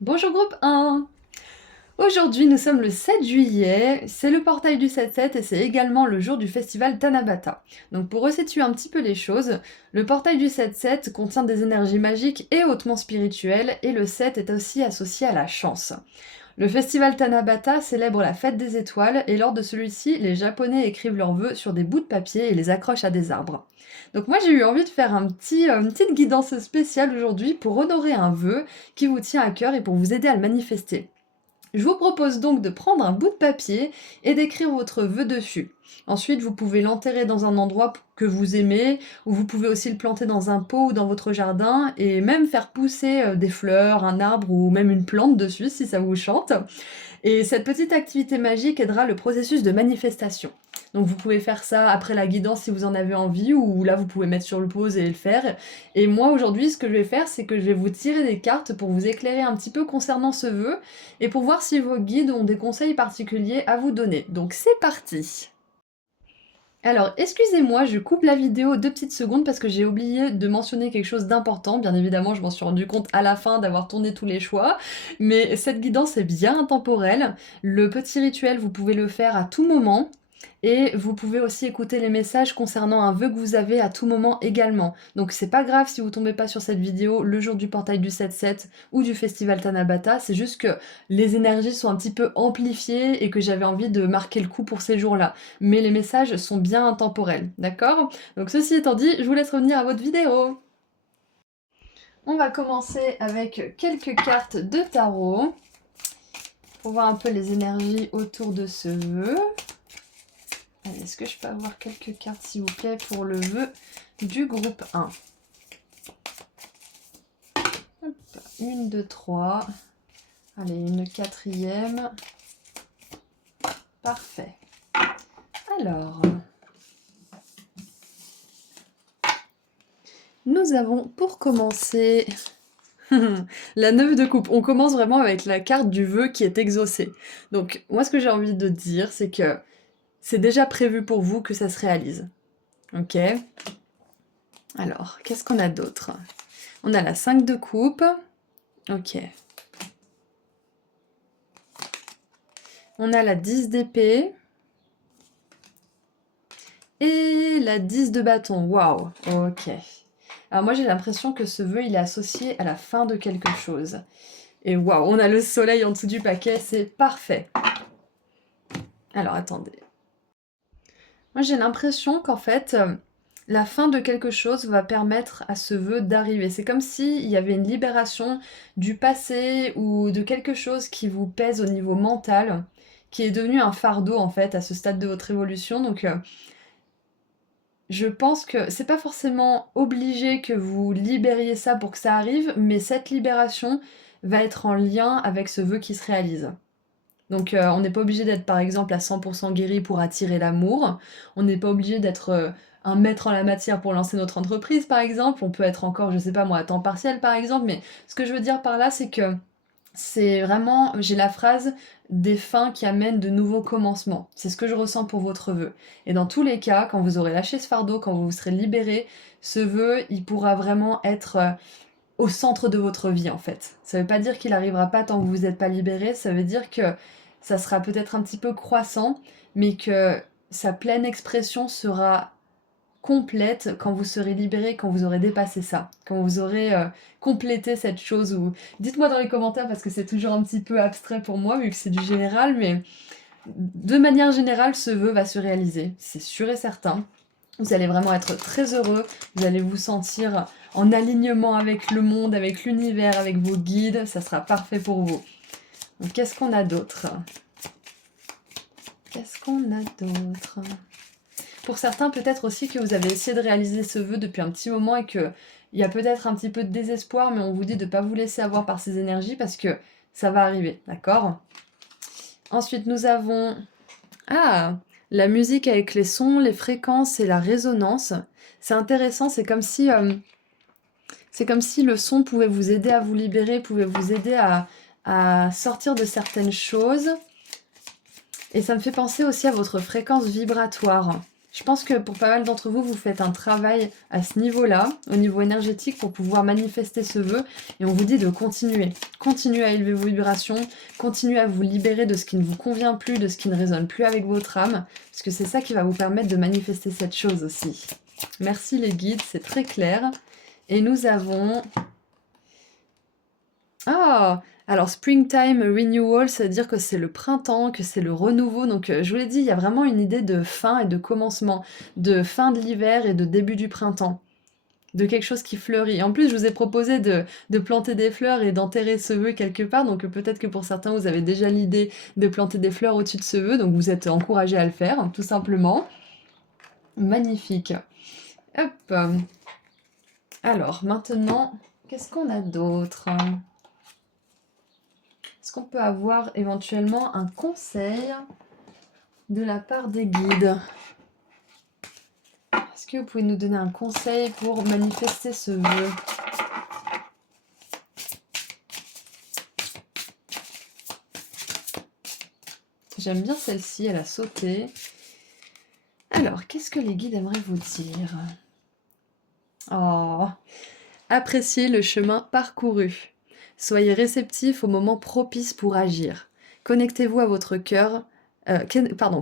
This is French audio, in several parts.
Bonjour groupe 1. Aujourd'hui nous sommes le 7 juillet, c'est le portail du 7-7 et c'est également le jour du festival Tanabata. Donc pour resituer un petit peu les choses, le portail du 7-7 contient des énergies magiques et hautement spirituelles et le 7 est aussi associé à la chance. Le festival Tanabata célèbre la fête des étoiles et lors de celui-ci, les Japonais écrivent leurs vœux sur des bouts de papier et les accrochent à des arbres. Donc moi j'ai eu envie de faire une petite guidance spéciale aujourd'hui pour honorer un vœu qui vous tient à cœur et pour vous aider à le manifester. Je vous propose donc de prendre un bout de papier et d'écrire votre vœu dessus. Ensuite, vous pouvez l'enterrer dans un endroit que vous aimez, ou vous pouvez aussi le planter dans un pot ou dans votre jardin, et même faire pousser des fleurs, un arbre ou même une plante dessus si ça vous chante. Et cette petite activité magique aidera le processus de manifestation. Donc vous pouvez faire ça après la guidance si vous en avez envie, ou là vous pouvez mettre sur le pause et le faire. Et moi aujourd'hui ce que je vais faire, c'est que je vais vous tirer des cartes pour vous éclairer un petit peu concernant ce vœu, et pour voir si vos guides ont des conseils particuliers à vous donner. Donc c'est parti! Alors, excusez-moi, je coupe la vidéo 2 petites secondes parce que j'ai oublié de mentionner quelque chose d'important. Bien évidemment, je m'en suis rendu compte à la fin d'avoir tourné tous les choix, mais cette guidance est bien intemporelle. Le petit rituel, vous pouvez le faire à tout moment, et vous pouvez aussi écouter les messages concernant un vœu que vous avez à tout moment également. Donc c'est pas grave si vous tombez pas sur cette vidéo le jour du portail du 7-7 ou du festival Tanabata, c'est juste que les énergies sont un petit peu amplifiées et que j'avais envie de marquer le coup pour ces jours-là. Mais les messages sont bien intemporels, d'accord? Donc ceci étant dit, je vous laisse revenir à votre vidéo. On va commencer avec quelques cartes de tarot pour voir un peu les énergies autour de ce vœu. Allez, est-ce que je peux avoir quelques cartes, s'il vous plaît, pour le vœu du groupe 1? Hop, 1, 2, 3. Allez, une quatrième. Parfait. Alors, nous avons pour commencer la 9 de coupe. On commence vraiment avec la carte du vœu qui est exaucé. Donc, moi, ce que j'ai envie de dire, c'est que c'est déjà prévu pour vous que ça se réalise. Ok? Alors, qu'est-ce qu'on a d'autre? On a la 5 de coupe. Ok. On a la 10 d'épée. Et la 10 de bâton. Waouh. Ok. Alors moi j'ai l'impression que ce vœu il est associé à la fin de quelque chose. Et waouh, on a le soleil en dessous du paquet, c'est parfait. Alors attendez. Moi j'ai l'impression qu'en fait, la fin de quelque chose va permettre à ce vœu d'arriver. C'est comme s'il y avait une libération du passé ou de quelque chose qui vous pèse au niveau mental, qui est devenu un fardeau en fait à ce stade de votre évolution. Donc je pense que c'est pas forcément obligé que vous libériez ça pour que ça arrive, mais cette libération va être en lien avec ce vœu qui se réalise. Donc on n'est pas obligé d'être par exemple à 100% guéri pour attirer l'amour, on n'est pas obligé d'être un maître en la matière pour lancer notre entreprise par exemple, on peut être encore, je sais pas moi, à temps partiel par exemple, mais ce que je veux dire par là c'est que c'est vraiment, j'ai la phrase des fins qui amènent de nouveaux commencements. C'est ce que je ressens pour votre vœu. Et dans tous les cas, quand vous aurez lâché ce fardeau, quand vous vous serez libéré, ce vœu, il pourra vraiment être au centre de votre vie en fait. Ça veut pas dire qu'il arrivera pas tant que vous n'êtes pas libéré, ça veut dire que ça sera peut-être un petit peu croissant, mais que sa pleine expression sera complète quand vous serez libéré, quand vous aurez dépassé ça, quand vous aurez complété cette chose. Ou dites-moi dans les commentaires parce que c'est toujours un petit peu abstrait pour moi vu que c'est du général, mais de manière générale, ce vœu va se réaliser, c'est sûr et certain. Vous allez vraiment être très heureux, vous allez vous sentir en alignement avec le monde, avec l'univers, avec vos guides, ça sera parfait pour vous. Donc qu'est-ce qu'on a d'autre? Qu'est-ce qu'on a d'autre? Pour certains, peut-être aussi que vous avez essayé de réaliser ce vœu depuis un petit moment et qu'il y a peut-être un petit peu de désespoir, mais on vous dit de ne pas vous laisser avoir par ces énergies parce que ça va arriver, d'accord? Ensuite, nous avons... Ah, la musique avec les sons, les fréquences et la résonance. C'est intéressant, c'est comme si le son pouvait vous aider à vous libérer, pouvait vous aider à sortir de certaines choses. Et ça me fait penser aussi à votre fréquence vibratoire. Je pense que pour pas mal d'entre vous, vous faites un travail à ce niveau-là, au niveau énergétique, pour pouvoir manifester ce vœu. Et on vous dit de continuer. Continuez à élever vos vibrations, continuez à vous libérer de ce qui ne vous convient plus, de ce qui ne résonne plus avec votre âme, parce que c'est ça qui va vous permettre de manifester cette chose aussi. Merci les guides, c'est très clair. Et nous avons... Ah! Alors Springtime Renewal, ça veut dire que c'est le printemps, que c'est le renouveau. Donc je vous l'ai dit, il y a vraiment une idée de fin et de commencement, de fin de l'hiver et de début du printemps, de quelque chose qui fleurit. En plus, je vous ai proposé de planter des fleurs et d'enterrer ce vœu quelque part, donc peut-être que pour certains, vous avez déjà l'idée de planter des fleurs au-dessus de ce vœu, donc vous êtes encouragés à le faire, tout simplement. Magnifique. Hop. Alors, maintenant, qu'est-ce qu'on a d'autre? Est-ce qu'on peut avoir éventuellement un conseil de la part des guides? Est-ce que vous pouvez nous donner un conseil pour manifester ce vœu? J'aime bien celle-ci, elle a sauté. Alors, qu'est-ce que les guides aimeraient vous dire? Oh, appréciez le chemin parcouru. Soyez réceptif au moment propice pour agir. Connectez-vous à votre cœur.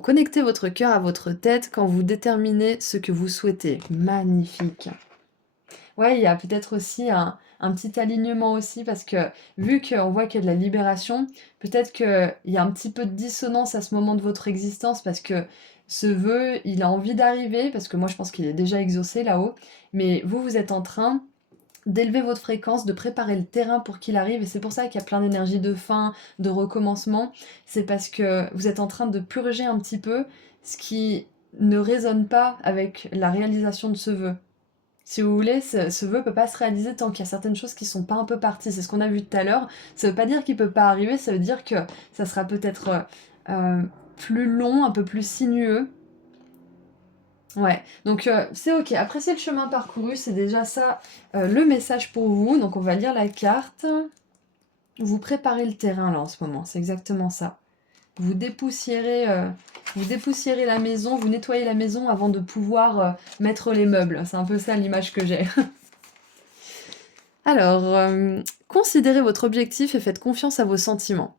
Connectez votre cœur à votre tête quand vous déterminez ce que vous souhaitez. Magnifique. Ouais, il y a peut-être aussi un petit alignement aussi, parce que vu qu'on voit qu'il y a de la libération, peut-être qu'il y a un petit peu de dissonance à ce moment de votre existence, parce que ce vœu, il a envie d'arriver, parce que moi je pense qu'il est déjà exaucé là-haut, mais vous, vous êtes en train d'élever votre fréquence, de préparer le terrain pour qu'il arrive, et c'est pour ça qu'il y a plein d'énergie de fin, de recommencement, c'est parce que vous êtes en train de purger un petit peu ce qui ne résonne pas avec la réalisation de ce vœu. Si vous voulez, ce vœu peut pas se réaliser tant qu'il y a certaines choses qui sont pas un peu parties. C'est ce qu'on a vu tout à l'heure. Ça veut pas dire qu'il peut pas arriver, ça veut dire que ça sera peut-être plus long, un peu plus sinueux. Ouais, donc c'est ok. Appréciez le chemin parcouru, c'est déjà ça le message pour vous. Donc on va lire la carte. Vous préparez le terrain là en ce moment, c'est exactement ça. Vous dépoussiérez la maison, vous nettoyez la maison avant de pouvoir mettre les meubles. C'est un peu ça l'image que j'ai. Alors, considérez votre objectif et faites confiance à vos sentiments.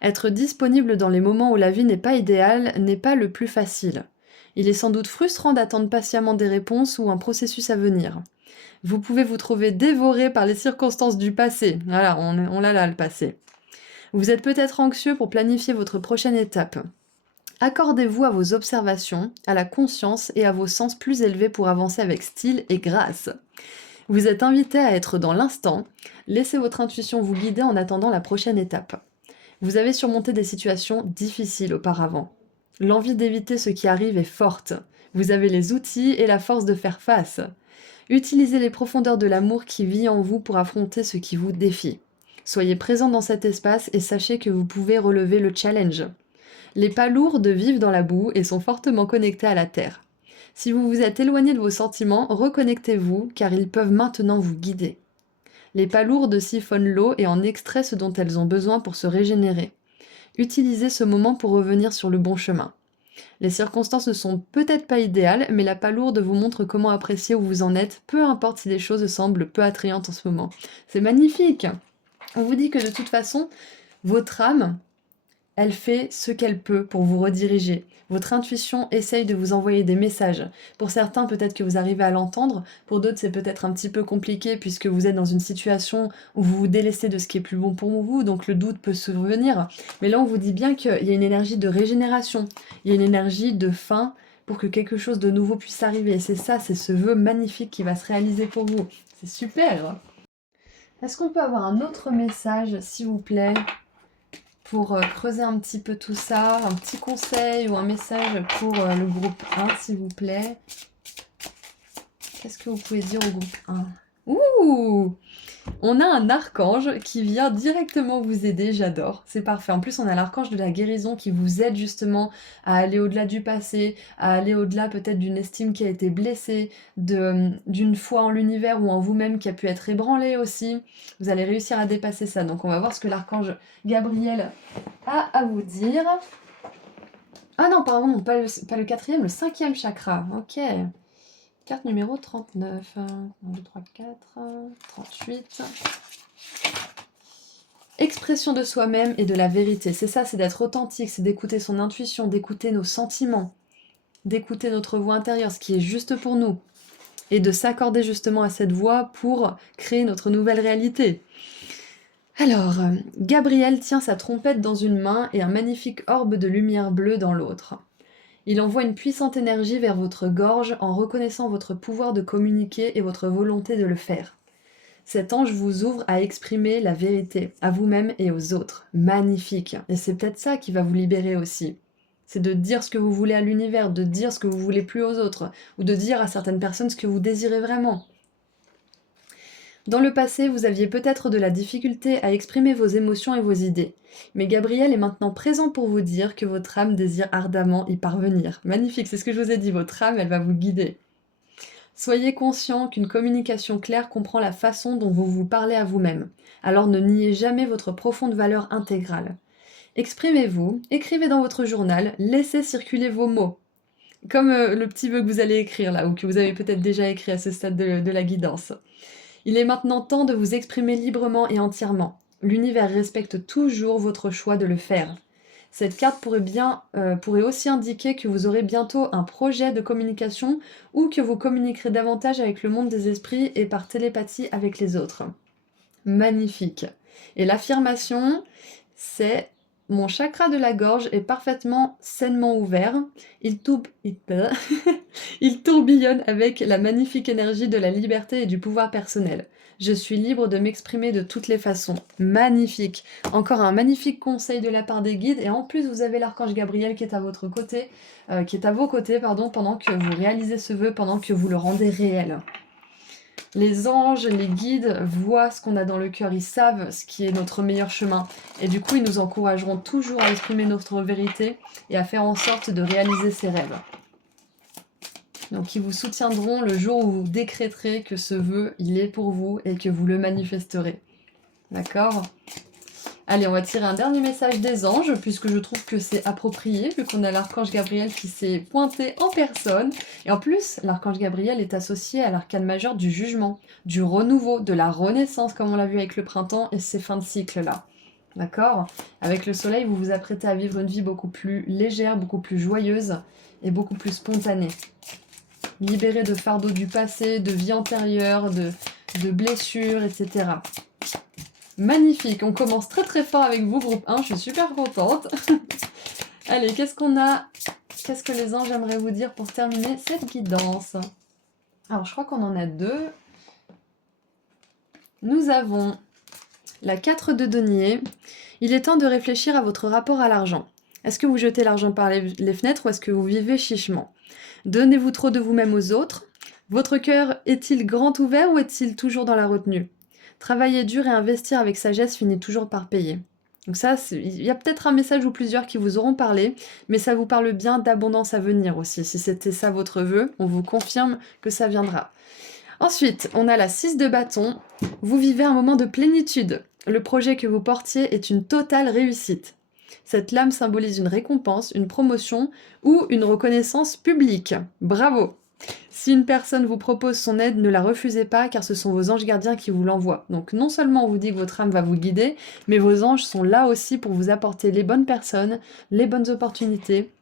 Être disponible dans les moments où la vie n'est pas idéale n'est pas le plus facile. Il est sans doute frustrant d'attendre patiemment des réponses ou un processus à venir. Vous pouvez vous trouver dévoré par les circonstances du passé. Voilà, on l'a là, le passé. Vous êtes peut-être anxieux pour planifier votre prochaine étape. Accordez-vous à vos observations, à la conscience et à vos sens plus élevés pour avancer avec style et grâce. Vous êtes invité à être dans l'instant, laissez votre intuition vous guider en attendant la prochaine étape. Vous avez surmonté des situations difficiles auparavant. L'envie d'éviter ce qui arrive est forte. Vous avez les outils et la force de faire face. Utilisez les profondeurs de l'amour qui vit en vous pour affronter ce qui vous défie. Soyez présent dans cet espace et sachez que vous pouvez relever le challenge. Les pas lourdes vivent dans la boue et sont fortement connectés à la terre. Si vous vous êtes éloigné de vos sentiments, reconnectez-vous car ils peuvent maintenant vous guider. Les palourdes siphonnent l'eau et en extraient ce dont elles ont besoin pour se régénérer. Utilisez ce moment pour revenir sur le bon chemin. Les circonstances ne sont peut-être pas idéales, mais la palourde vous montre comment apprécier où vous en êtes, peu importe si les choses semblent peu attrayantes en ce moment. C'est magnifique! On vous dit que de toute façon, votre âme, elle fait ce qu'elle peut pour vous rediriger. Votre intuition essaye de vous envoyer des messages. Pour certains, peut-être que vous arrivez à l'entendre. Pour d'autres, c'est peut-être un petit peu compliqué puisque vous êtes dans une situation où vous vous délaissez de ce qui est plus bon pour vous, donc le doute peut survenir. Mais là, on vous dit bien qu'il y a une énergie de régénération, il y a une énergie de fin pour que quelque chose de nouveau puisse arriver. Et c'est ça, c'est ce vœu magnifique qui va se réaliser pour vous. C'est super! Est-ce qu'on peut avoir un autre message, s'il vous plaît, pour creuser un petit peu tout ça, un petit conseil ou un message pour le groupe 1, s'il vous plaît. Qu'est-ce que vous pouvez dire au groupe 1? Ouh! On a un archange qui vient directement vous aider, j'adore, c'est parfait. En plus, on a l'archange de la guérison qui vous aide justement à aller au-delà du passé, à aller au-delà peut-être d'une estime qui a été blessée, d'une foi en l'univers ou en vous-même qui a pu être ébranlée aussi. Vous allez réussir à dépasser ça. Donc on va voir ce que l'archange Gabriel a à vous dire. Ah non, pardon, non, pas le quatrième, le cinquième chakra. Ok. Carte numéro 39. 1, 2, 3, 4, 38. Expression de soi-même et de la vérité. C'est ça, c'est d'être authentique, c'est d'écouter son intuition, d'écouter nos sentiments, d'écouter notre voix intérieure, ce qui est juste pour nous, et de s'accorder justement à cette voix pour créer notre nouvelle réalité. Alors, Gabriel tient sa trompette dans une main et un magnifique orbe de lumière bleue dans l'autre. Il envoie une puissante énergie vers votre gorge en reconnaissant votre pouvoir de communiquer et votre volonté de le faire. Cet ange vous ouvre à exprimer la vérité, à vous-même et aux autres. Magnifique. Et c'est peut-être ça qui va vous libérer aussi. C'est de dire ce que vous voulez à l'univers, de dire ce que vous voulez plus aux autres, ou de dire à certaines personnes ce que vous désirez vraiment. Dans le passé, vous aviez peut-être de la difficulté à exprimer vos émotions et vos idées. Mais Gabriel est maintenant présent pour vous dire que votre âme désire ardemment y parvenir. Magnifique, c'est ce que je vous ai dit, votre âme, elle va vous guider. Soyez conscient qu'une communication claire comprend la façon dont vous vous parlez à vous-même. Alors ne niez jamais votre profonde valeur intégrale. Exprimez-vous, écrivez dans votre journal, laissez circuler vos mots. Comme le petit vœu que vous allez écrire là, ou que vous avez peut-être déjà écrit à ce stade de la guidance. Il est maintenant temps de vous exprimer librement et entièrement. L'univers respecte toujours votre choix de le faire. Cette carte pourrait aussi indiquer que vous aurez bientôt un projet de communication ou que vous communiquerez davantage avec le monde des esprits et par télépathie avec les autres. Magnifique. Et l'affirmation, c'est: mon chakra de la gorge est parfaitement sainement ouvert. Il tourbillonne avec la magnifique énergie de la liberté et du pouvoir personnel. Je suis libre de m'exprimer de toutes les façons. Magnifique. Encore un magnifique conseil de la part des guides. Et en plus, vous avez l'archange Gabriel qui est à votre côté, qui est à vos côtés, pardon, pendant que vous réalisez ce vœu, pendant que vous le rendez réel. Les anges, les guides voient ce qu'on a dans le cœur, ils savent ce qui est notre meilleur chemin. Et du coup, ils nous encourageront toujours à exprimer notre vérité et à faire en sorte de réaliser ses rêves. Donc, ils vous soutiendront le jour où vous décréterez que ce vœu, il est pour vous et que vous le manifesterez. D'accord ? Allez, on va tirer un dernier message des anges, puisque je trouve que c'est approprié, vu qu'on a l'archange Gabriel qui s'est pointé en personne. Et en plus, l'archange Gabriel est associé à l'arcane majeur du jugement, du renouveau, de la renaissance, comme on l'a vu avec le printemps et ces fins de cycle-là. D'accord ? Avec le soleil, vous vous apprêtez à vivre une vie beaucoup plus légère, beaucoup plus joyeuse et beaucoup plus spontanée. Libérée de fardeaux du passé, de vie antérieure, de blessures, etc. Magnifique, on commence très très fort avec vous, groupe 1, je suis super contente. Allez, qu'est-ce qu'on a? Qu'est-ce que les anges aimeraient vous dire pour terminer cette guidance? Alors, je crois qu'on en a deux. Nous avons la 4 de denier. Il est temps de réfléchir à votre rapport à l'argent. Est-ce que vous jetez l'argent par les fenêtres ou est-ce que vous vivez chichement? Donnez-vous trop de vous-même aux autres? Votre cœur est-il grand ouvert ou est-il toujours dans la retenue? Travailler dur et investir avec sagesse finit toujours par payer. Donc ça, il y a peut-être un message ou plusieurs qui vous auront parlé, mais ça vous parle bien d'abondance à venir aussi. Si c'était ça votre vœu, on vous confirme que ça viendra. Ensuite, on a la 6 de bâton. Vous vivez un moment de plénitude. Le projet que vous portiez est une totale réussite. Cette lame symbolise une récompense, une promotion ou une reconnaissance publique. Bravo! Si une personne vous propose son aide, ne la refusez pas car ce sont vos anges gardiens qui vous l'envoient. Donc non seulement on vous dit que votre âme va vous guider, mais vos anges sont là aussi pour vous apporter les bonnes personnes, les bonnes opportunités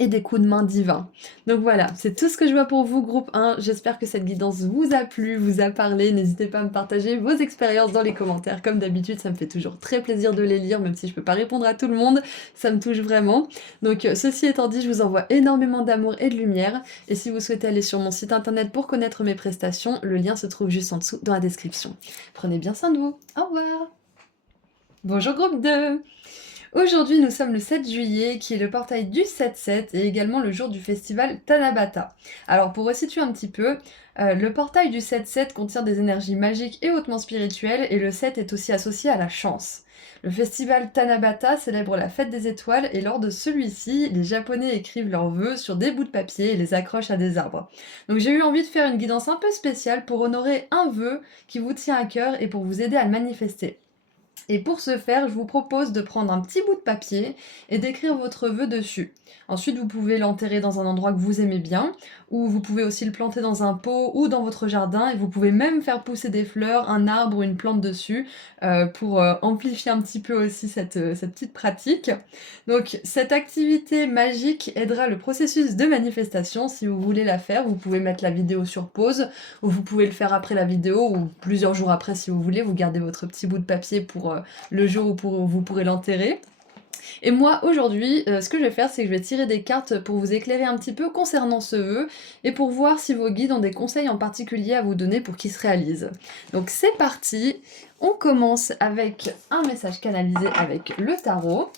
et des coups de main divins. Donc voilà, c'est tout ce que je vois pour vous, groupe 1. J'espère que cette guidance vous a plu, vous a parlé. N'hésitez pas à me partager vos expériences dans les commentaires. Comme d'habitude, ça me fait toujours très plaisir de les lire, même si je peux pas répondre à tout le monde. Ça me touche vraiment. Donc ceci étant dit, je vous envoie énormément d'amour et de lumière. Et si vous souhaitez aller sur mon site internet pour connaître mes prestations, le lien se trouve juste en dessous dans la description. Prenez bien soin de vous. Au revoir. Bonjour groupe 2. Aujourd'hui, nous sommes le 7 juillet, qui est le portail du 7-7 et également le jour du festival Tanabata. Alors, pour resituer un petit peu, le portail du 7-7 contient des énergies magiques et hautement spirituelles, et le 7 est aussi associé à la chance. Le festival Tanabata célèbre la fête des étoiles, et lors de celui-ci, les Japonais écrivent leurs vœux sur des bouts de papier et les accrochent à des arbres. Donc j'ai eu envie de faire une guidance un peu spéciale pour honorer un vœu qui vous tient à cœur et pour vous aider à le manifester. Et pour ce faire, je vous propose de prendre un petit bout de papier et d'écrire votre vœu dessus. Ensuite, vous pouvez l'enterrer dans un endroit que vous aimez bien, ou vous pouvez aussi le planter dans un pot ou dans votre jardin, et vous pouvez même faire pousser des fleurs, un arbre ou une plante dessus, pour amplifier un petit peu aussi cette petite pratique. Donc cette activité magique aidera le processus de manifestation. Si vous voulez la faire, vous pouvez mettre la vidéo sur pause, ou vous pouvez le faire après la vidéo, ou plusieurs jours après si vous voulez, vous gardez votre petit bout de papier pour le jour où vous pourrez l'enterrer. Et moi, aujourd'hui, ce que je vais faire, c'est que je vais tirer des cartes pour vous éclairer un petit peu concernant ce vœu, et pour voir si vos guides ont des conseils en particulier à vous donner pour qu'il se réalise. Donc c'est parti, on commence avec un message canalisé avec le tarot,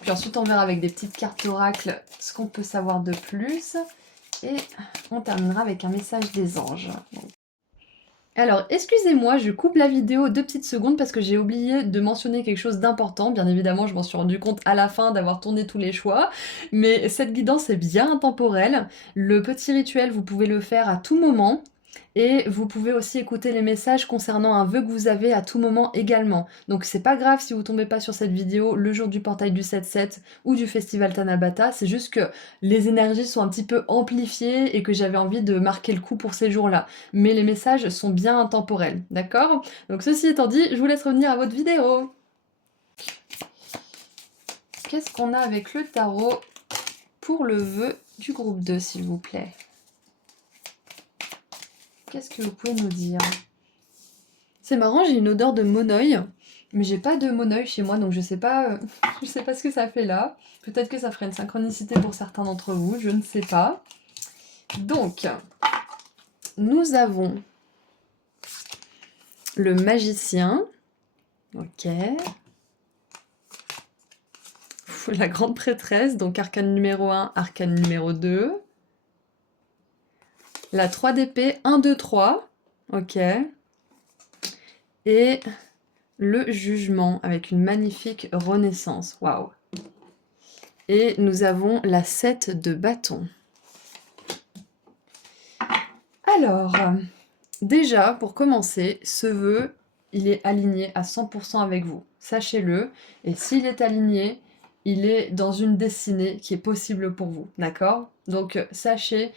puis ensuite on verra avec des petites cartes oracle ce qu'on peut savoir de plus, et on terminera avec un message des anges. Alors, excusez-moi, je coupe la vidéo 2 petites secondes parce que j'ai oublié de mentionner quelque chose d'important. Bien évidemment, je m'en suis rendu compte à la fin d'avoir tourné tous les choix, mais cette guidance est bien intemporelle. Le petit rituel, vous pouvez le faire à tout moment, et vous pouvez aussi écouter les messages concernant un vœu que vous avez à tout moment également. Donc c'est pas grave si vous tombez pas sur cette vidéo le jour du portail du 7-7 ou du festival Tanabata, c'est juste que les énergies sont un petit peu amplifiées et que j'avais envie de marquer le coup pour ces jours-là. Mais les messages sont bien intemporels, d'accord? Donc ceci étant dit, je vous laisse revenir à votre vidéo. Qu'est-ce qu'on a avec le tarot pour le vœu du groupe 2, s'il vous plaît? Qu'est-ce que vous pouvez nous dire? C'est marrant, j'ai une odeur de monoeil, mais j'ai pas de monoeil chez moi, donc je sais pas, je sais pas ce que ça fait là. Peut-être que ça ferait une synchronicité pour certains d'entre vous, je ne sais pas. Donc, nous avons le magicien, ok. La grande prêtresse, donc arcane numéro 1, arcane numéro 2. La 3 d'épée, 1, 2, 3, ok. Et le jugement avec une magnifique renaissance, waouh. Et nous avons la 7 de bâton. Alors, déjà, pour commencer, ce vœu, il est aligné à 100% avec vous. Sachez-le. Et s'il est aligné, il est dans une destinée qui est possible pour vous. D'accord? Donc, sachez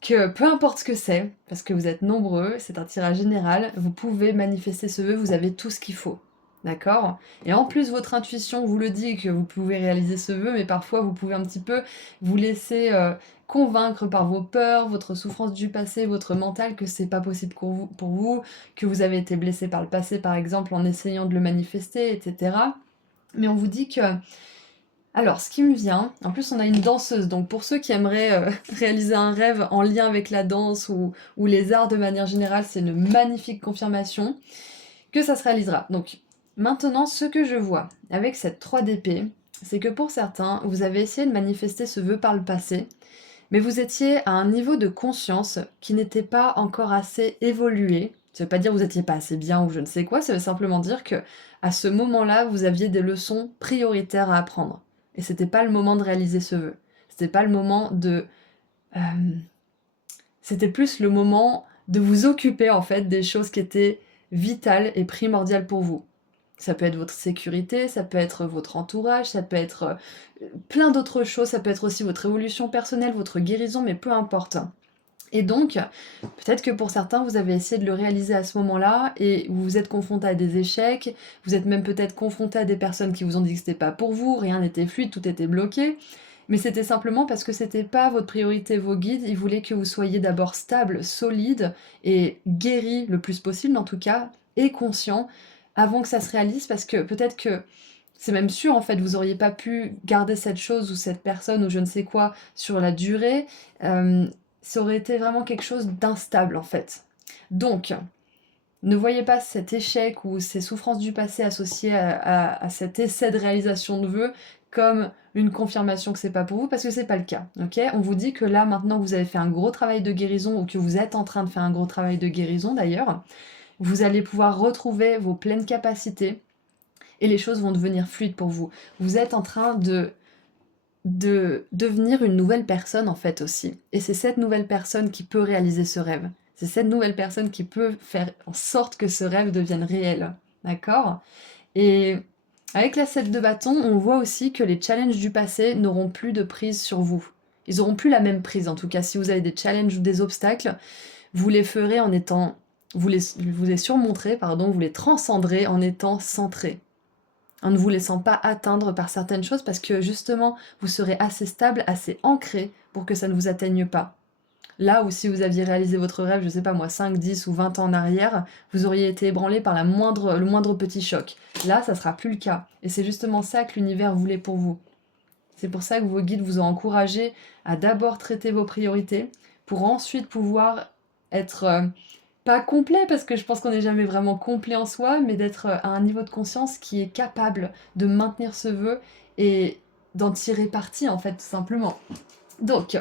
que peu importe ce que c'est, parce que vous êtes nombreux, c'est un tirage général, vous pouvez manifester ce vœu, vous avez tout ce qu'il faut. D'accord? Et en plus, votre intuition vous le dit que vous pouvez réaliser ce vœu, mais parfois vous pouvez un petit peu vous laisser convaincre par vos peurs, votre souffrance du passé, votre mental que c'est pas possible pour vous, que vous avez été blessé par le passé par exemple en essayant de le manifester, etc. Mais on vous dit que alors, ce qui me vient, en plus on a une danseuse, donc pour ceux qui aimeraient réaliser un rêve en lien avec la danse ou les arts de manière générale, c'est une magnifique confirmation que ça se réalisera. Donc maintenant, ce que je vois avec cette 3 d'épée, c'est que pour certains, vous avez essayé de manifester ce vœu par le passé, mais vous étiez à un niveau de conscience qui n'était pas encore assez évolué. Ça veut pas dire que vous étiez pas assez bien ou je ne sais quoi, ça veut simplement dire que à ce moment-là, vous aviez des leçons prioritaires à apprendre. Et c'était pas le moment de réaliser ce vœu. C'était pas le moment de... c'était plus le moment de vous occuper en fait des choses qui étaient vitales et primordiales pour vous. Ça peut être votre sécurité, ça peut être votre entourage, ça peut être plein d'autres choses, ça peut être aussi votre évolution personnelle, votre guérison, mais peu importe. Et donc, peut-être que pour certains, vous avez essayé de le réaliser à ce moment-là et vous vous êtes confronté à des échecs, vous êtes même peut-être confronté à des personnes qui vous ont dit que c'était pas pour vous, rien n'était fluide, tout était bloqué. Mais c'était simplement parce que c'était pas votre priorité, vos guides, ils voulaient que vous soyez d'abord stable, solide et guéri le plus possible en tout cas, et conscient, avant que ça se réalise, parce que peut-être que c'est même sûr en fait, vous auriez pas pu garder cette chose ou cette personne ou je ne sais quoi sur la durée, ça aurait été vraiment quelque chose d'instable en fait. Donc, ne voyez pas cet échec ou ces souffrances du passé associées à cet essai de réalisation de vœux comme une confirmation que c'est pas pour vous, parce que c'est pas le cas, ok? On vous dit que là, maintenant que vous avez fait un gros travail de guérison, ou que vous êtes en train de faire un gros travail de guérison d'ailleurs, vous allez pouvoir retrouver vos pleines capacités, et les choses vont devenir fluides pour vous. Vous êtes en train de devenir une nouvelle personne en fait aussi. Et c'est cette nouvelle personne qui peut réaliser ce rêve. C'est cette nouvelle personne qui peut faire en sorte que ce rêve devienne réel. D'accord? Et avec la 7 de bâton, on voit aussi que les challenges du passé n'auront plus de prise sur vous. Ils n'auront plus la même prise, en tout cas, si vous avez des challenges ou des obstacles, vous les ferez en étant... vous les surmonterez, pardon, vous les transcenderez en étant centré, en ne vous laissant pas atteindre par certaines choses, parce que justement, vous serez assez stable, assez ancré pour que ça ne vous atteigne pas. Là où si vous aviez réalisé votre rêve, je sais pas moi, 5, 10 ou 20 ans en arrière, vous auriez été ébranlé par le moindre petit choc. Là, ça sera plus le cas. Et c'est justement ça que l'univers voulait pour vous. C'est pour ça que vos guides vous ont encouragé à d'abord traiter vos priorités, pour ensuite pouvoir être pas complet, parce que je pense qu'on n'est jamais vraiment complet en soi, mais d'être à un niveau de conscience qui est capable de maintenir ce vœu et d'en tirer parti, en fait, tout simplement. Donc,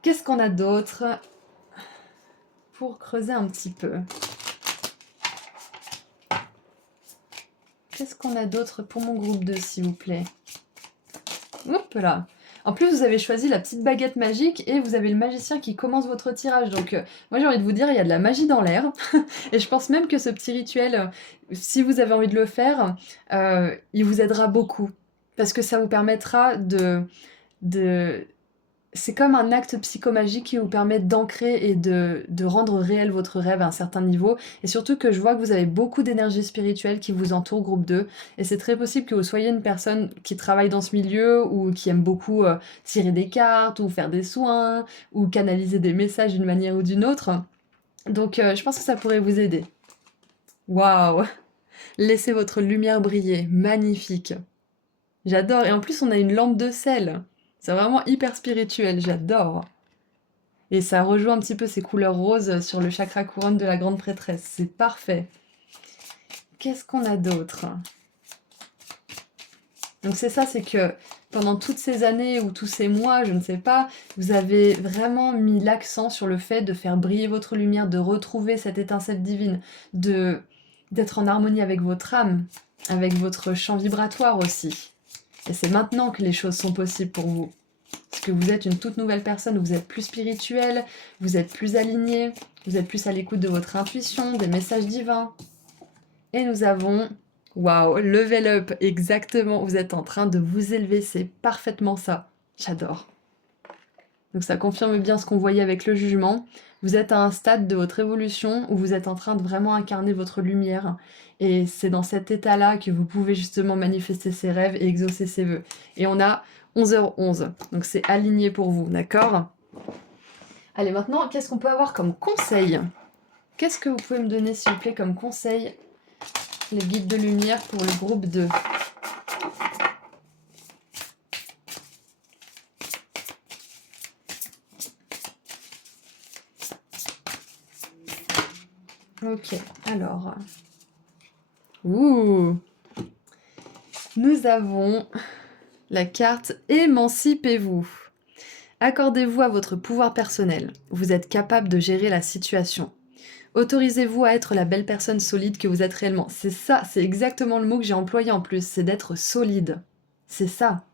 qu'est-ce qu'on a d'autre pour creuser un petit peu? Qu'est-ce qu'on a d'autre pour mon groupe 2, s'il vous plaît? Hop là. En plus, vous avez choisi la petite baguette magique et vous avez le magicien qui commence votre tirage. Donc, moi, j'ai envie de vous dire, il y a de la magie dans l'air. Et je pense même que ce petit rituel, si vous avez envie de le faire, il vous aidera beaucoup. Parce que ça vous permettra de... C'est comme un acte psychomagique qui vous permet d'ancrer et de rendre réel votre rêve à un certain niveau. Et surtout que je vois que vous avez beaucoup d'énergie spirituelle qui vous entoure, groupe 2. Et c'est très possible que vous soyez une personne qui travaille dans ce milieu ou qui aime beaucoup tirer des cartes ou faire des soins ou canaliser des messages d'une manière ou d'une autre. Donc je pense que ça pourrait vous aider. Waouh! Laissez votre lumière briller. Magnifique. J'adore. Et en plus, on a une lampe de sel. C'est vraiment hyper spirituel, j'adore. Et ça rejoint un petit peu ces couleurs roses sur le chakra couronne de la grande prêtresse. C'est parfait. Qu'est-ce qu'on a d'autre? Donc c'est ça, c'est que pendant toutes ces années ou tous ces mois, je ne sais pas, vous avez vraiment mis l'accent sur le fait de faire briller votre lumière, de retrouver cette étincelle divine, d'être en harmonie avec votre âme, avec votre champ vibratoire aussi. Et c'est maintenant que les choses sont possibles pour vous. Parce que vous êtes une toute nouvelle personne, vous êtes plus spirituel, vous êtes plus aligné, vous êtes plus à l'écoute de votre intuition, des messages divins. Et nous avons... Waouh, level up, exactement, vous êtes en train de vous élever, c'est parfaitement ça. J'adore. Donc ça confirme bien ce qu'on voyait avec le jugement. Vous êtes à un stade de votre évolution où vous êtes en train de vraiment incarner votre lumière. Et c'est dans cet état-là que vous pouvez justement manifester ses rêves et exaucer ses vœux. Et on a 11h11, donc c'est aligné pour vous, d'accord? Allez, maintenant, qu'est-ce qu'on peut avoir comme conseil? Qu'est-ce que vous pouvez me donner, s'il vous plaît, comme conseil, les guides de lumière pour le groupe 2? Ok, alors... Ouh! Nous avons la carte Émancipez-vous. Accordez-vous à votre pouvoir personnel. Vous êtes capable de gérer la situation. Autorisez-vous à être la belle personne solide que vous êtes réellement. C'est ça, c'est exactement le mot que j'ai employé en plus, c'est d'être solide. C'est ça.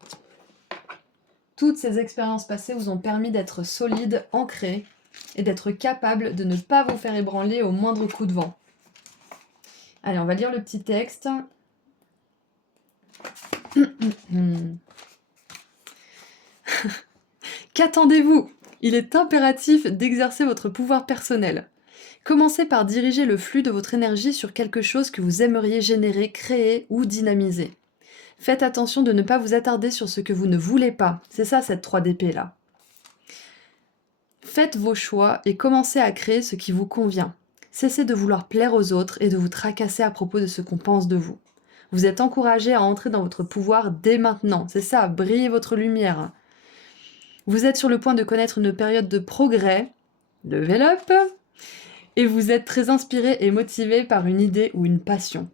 Toutes ces expériences passées vous ont permis d'être solide, ancré, et d'être capable de ne pas vous faire ébranler au moindre coup de vent. Allez, on va lire le petit texte. Qu'attendez-vous? Il est impératif d'exercer votre pouvoir personnel. Commencez par diriger le flux de votre énergie sur quelque chose que vous aimeriez générer, créer ou dynamiser. Faites attention de ne pas vous attarder sur ce que vous ne voulez pas. C'est ça, cette 3 d'épée là. Faites vos choix et commencez à créer ce qui vous convient. Cessez de vouloir plaire aux autres et de vous tracasser à propos de ce qu'on pense de vous. Vous êtes encouragé à entrer dans votre pouvoir dès maintenant. C'est ça, brillez votre lumière. Vous êtes sur le point de connaître une période de progrès, level up, et vous êtes très inspiré et motivé par une idée ou une passion.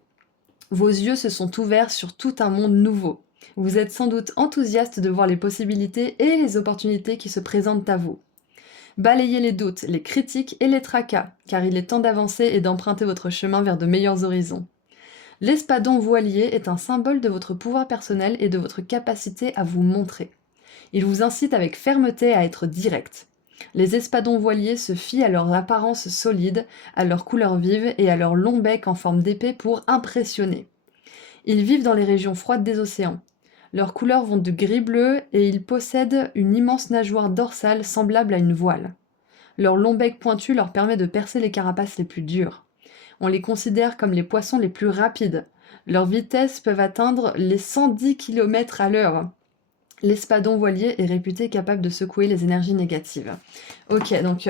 Vos yeux se sont ouverts sur tout un monde nouveau. Vous êtes sans doute enthousiaste de voir les possibilités et les opportunités qui se présentent à vous. Balayez les doutes, les critiques et les tracas, car il est temps d'avancer et d'emprunter votre chemin vers de meilleurs horizons. L'espadon voilier est un symbole de votre pouvoir personnel et de votre capacité à vous montrer. Il vous incite avec fermeté à être direct. Les espadons voiliers se fient à leur apparence solide, à leur couleur vive et à leur long bec en forme d'épée pour impressionner. Ils vivent dans les régions froides des océans. Leurs couleurs vont de gris-bleu et ils possèdent une immense nageoire dorsale semblable à une voile. Leur long bec pointu leur permet de percer les carapaces les plus dures. On les considère comme les poissons les plus rapides. Leurs vitesses peuvent atteindre les 110 km à l'heure. L'espadon voilier est réputé capable de secouer les énergies négatives. Ok, donc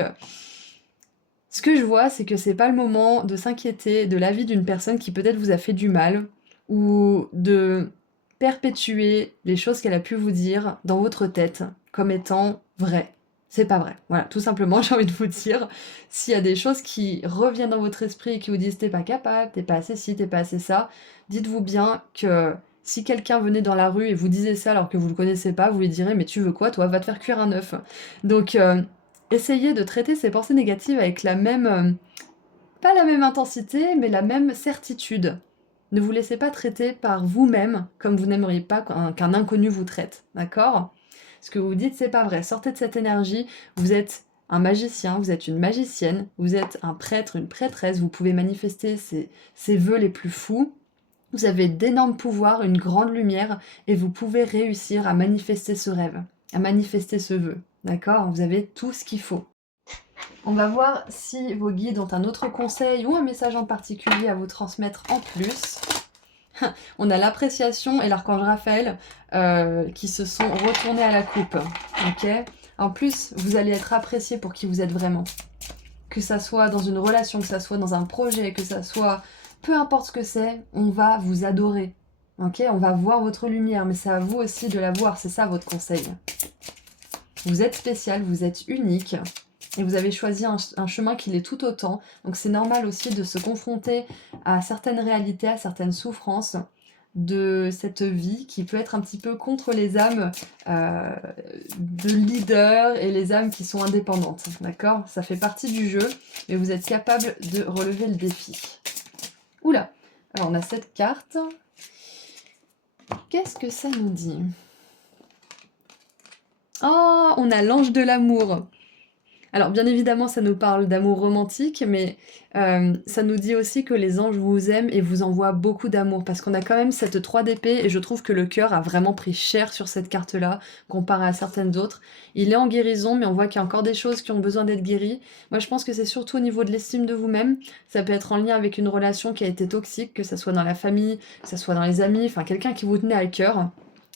ce que je vois, c'est que c'est pas le moment de s'inquiéter de l'avis d'une personne qui peut-être vous a fait du mal ou de perpétuer les choses qu'elle a pu vous dire dans votre tête comme étant vraies. C'est pas vrai. Voilà, tout simplement, j'ai envie de vous dire, s'il y a des choses qui reviennent dans votre esprit et qui vous disent t'es pas capable, t'es pas assez ci, t'es pas assez ça, dites-vous bien que si quelqu'un venait dans la rue et vous disait ça alors que vous le connaissez pas, vous lui direz mais tu veux quoi toi, va te faire cuire un œuf. Donc essayez de traiter ces pensées négatives avec la même, pas la même intensité, mais la même certitude. Ne vous laissez pas traiter par vous-même comme vous n'aimeriez pas qu'un inconnu vous traite, d'accord? Ce que vous dites, c'est pas vrai. Sortez de cette énergie. Vous êtes un magicien, vous êtes une magicienne, vous êtes un prêtre, une prêtresse. Vous pouvez manifester ces vœux les plus fous. Vous avez d'énormes pouvoirs, une grande lumière, et vous pouvez réussir à manifester ce rêve, à manifester ce vœu, d'accord? Vous avez tout ce qu'il faut. On va voir si vos guides ont un autre conseil ou un message en particulier à vous transmettre en plus. On a l'appréciation et l'archange Raphaël qui se sont retournés à la coupe. Ok. En plus, vous allez être apprécié pour qui vous êtes vraiment. Que ça soit dans une relation, que ça soit dans un projet, que ça soit... Peu importe ce que c'est, on va vous adorer. Ok. On va voir votre lumière, mais c'est à vous aussi de la voir. C'est ça votre conseil. Vous êtes spécial, vous êtes unique. Et vous avez choisi un chemin qui l'est tout autant. Donc c'est normal aussi de se confronter à certaines réalités, à certaines souffrances de cette vie qui peut être un petit peu contre les âmes de leaders et les âmes qui sont indépendantes. D'accord? Ça fait partie du jeu, mais vous êtes capable de relever le défi. Oula! Alors on a cette carte. Qu'est-ce que ça nous dit? Oh, on a l'ange de l'amour. Alors bien évidemment, ça nous parle d'amour romantique, mais ça nous dit aussi que les anges vous aiment et vous envoient beaucoup d'amour, parce qu'on a quand même cette 3 d'épée, et je trouve que le cœur a vraiment pris cher sur cette carte-là, comparé à certaines autres. Il est en guérison, mais on voit qu'il y a encore des choses qui ont besoin d'être guéries. Moi, je pense que c'est surtout au niveau de l'estime de vous-même. Ça peut être en lien avec une relation qui a été toxique, que ça soit dans la famille, que ça soit dans les amis, enfin quelqu'un qui vous tenait à cœur.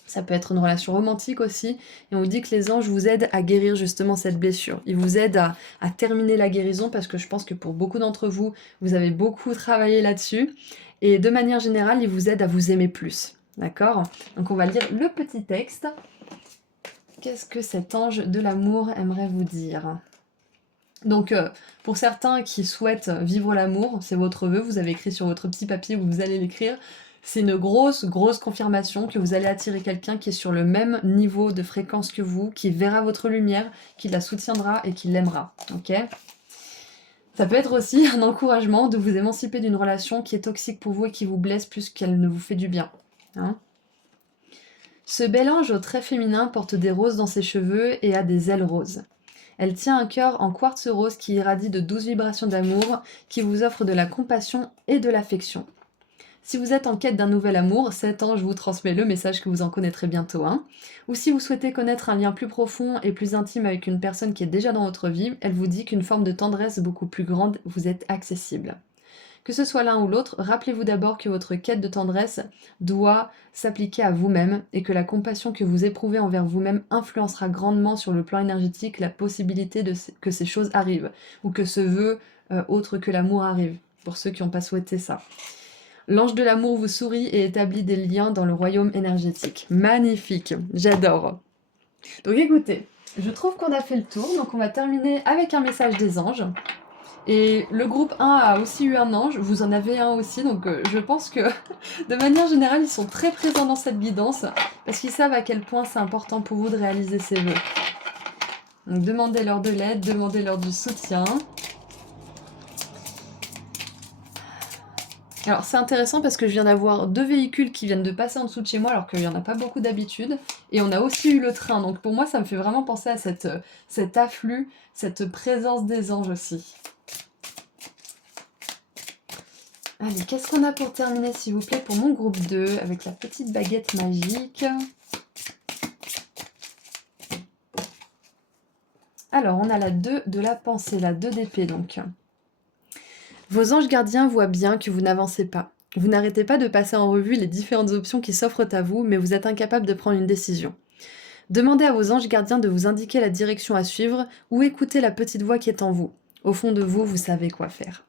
Ça peut être une relation romantique aussi, et on vous dit que les anges vous aident à guérir justement cette blessure. Ils vous aident à terminer la guérison, parce que je pense que pour beaucoup d'entre vous, vous avez beaucoup travaillé là-dessus, et de manière générale, ils vous aident à vous aimer plus. D'accord? Donc on va lire le petit texte. Qu'est-ce que cet ange de l'amour aimerait vous dire? Donc pour certains qui souhaitent vivre l'amour, c'est votre vœu, vous avez écrit sur votre petit papier, vous allez l'écrire. C'est une grosse confirmation que vous allez attirer quelqu'un qui est sur le même niveau de fréquence que vous, qui verra votre lumière, qui la soutiendra et qui l'aimera. Ok? Ça peut être aussi un encouragement de vous émanciper d'une relation qui est toxique pour vous et qui vous blesse plus qu'elle ne vous fait du bien. Hein? Ce bel ange au trait féminin porte des roses dans ses cheveux et a des ailes roses. Elle tient un cœur en quartz rose qui irradie de douces vibrations d'amour, qui vous offre de la compassion et de l'affection. Si vous êtes en quête d'un nouvel amour, cet ange vous transmet le message que vous en connaîtrez bientôt un. Ou si vous souhaitez connaître un lien plus profond et plus intime avec une personne qui est déjà dans votre vie, elle vous dit qu'une forme de tendresse beaucoup plus grande vous est accessible. Que ce soit l'un ou l'autre, rappelez-vous d'abord que votre quête de tendresse doit s'appliquer à vous-même et que la compassion que vous éprouvez envers vous-même influencera grandement sur le plan énergétique la possibilité que ces choses arrivent, ou que ce vœu autre que l'amour arrive, pour ceux qui n'ont pas souhaité ça. L'ange de l'amour vous sourit et établit des liens dans le royaume énergétique. Magnifique, j'adore. Donc écoutez, je trouve qu'on a fait le tour, donc on va terminer avec un message des anges. Et le groupe 1 a aussi eu un ange, vous en avez un aussi, donc je pense que de manière générale, ils sont très présents dans cette guidance, parce qu'ils savent à quel point c'est important pour vous de réaliser ces vœux. Donc demandez-leur de l'aide, demandez-leur du soutien. Alors c'est intéressant parce que je viens d'avoir 2 véhicules qui viennent de passer en dessous de chez moi alors qu'il n'y en a pas beaucoup d'habitude. Et on a aussi eu le train, donc pour moi ça me fait vraiment penser à cet afflux, cette présence des anges aussi. Allez, qu'est-ce qu'on a pour terminer, s'il vous plaît, pour mon groupe 2, avec la petite baguette magique? Alors, on a la 2 de la pensée, la 2 d'épée, donc. Vos anges gardiens voient bien que vous n'avancez pas. Vous n'arrêtez pas de passer en revue les différentes options qui s'offrent à vous, mais vous êtes incapable de prendre une décision. Demandez à vos anges gardiens de vous indiquer la direction à suivre ou écoutez la petite voix qui est en vous. Au fond de vous, vous savez quoi faire.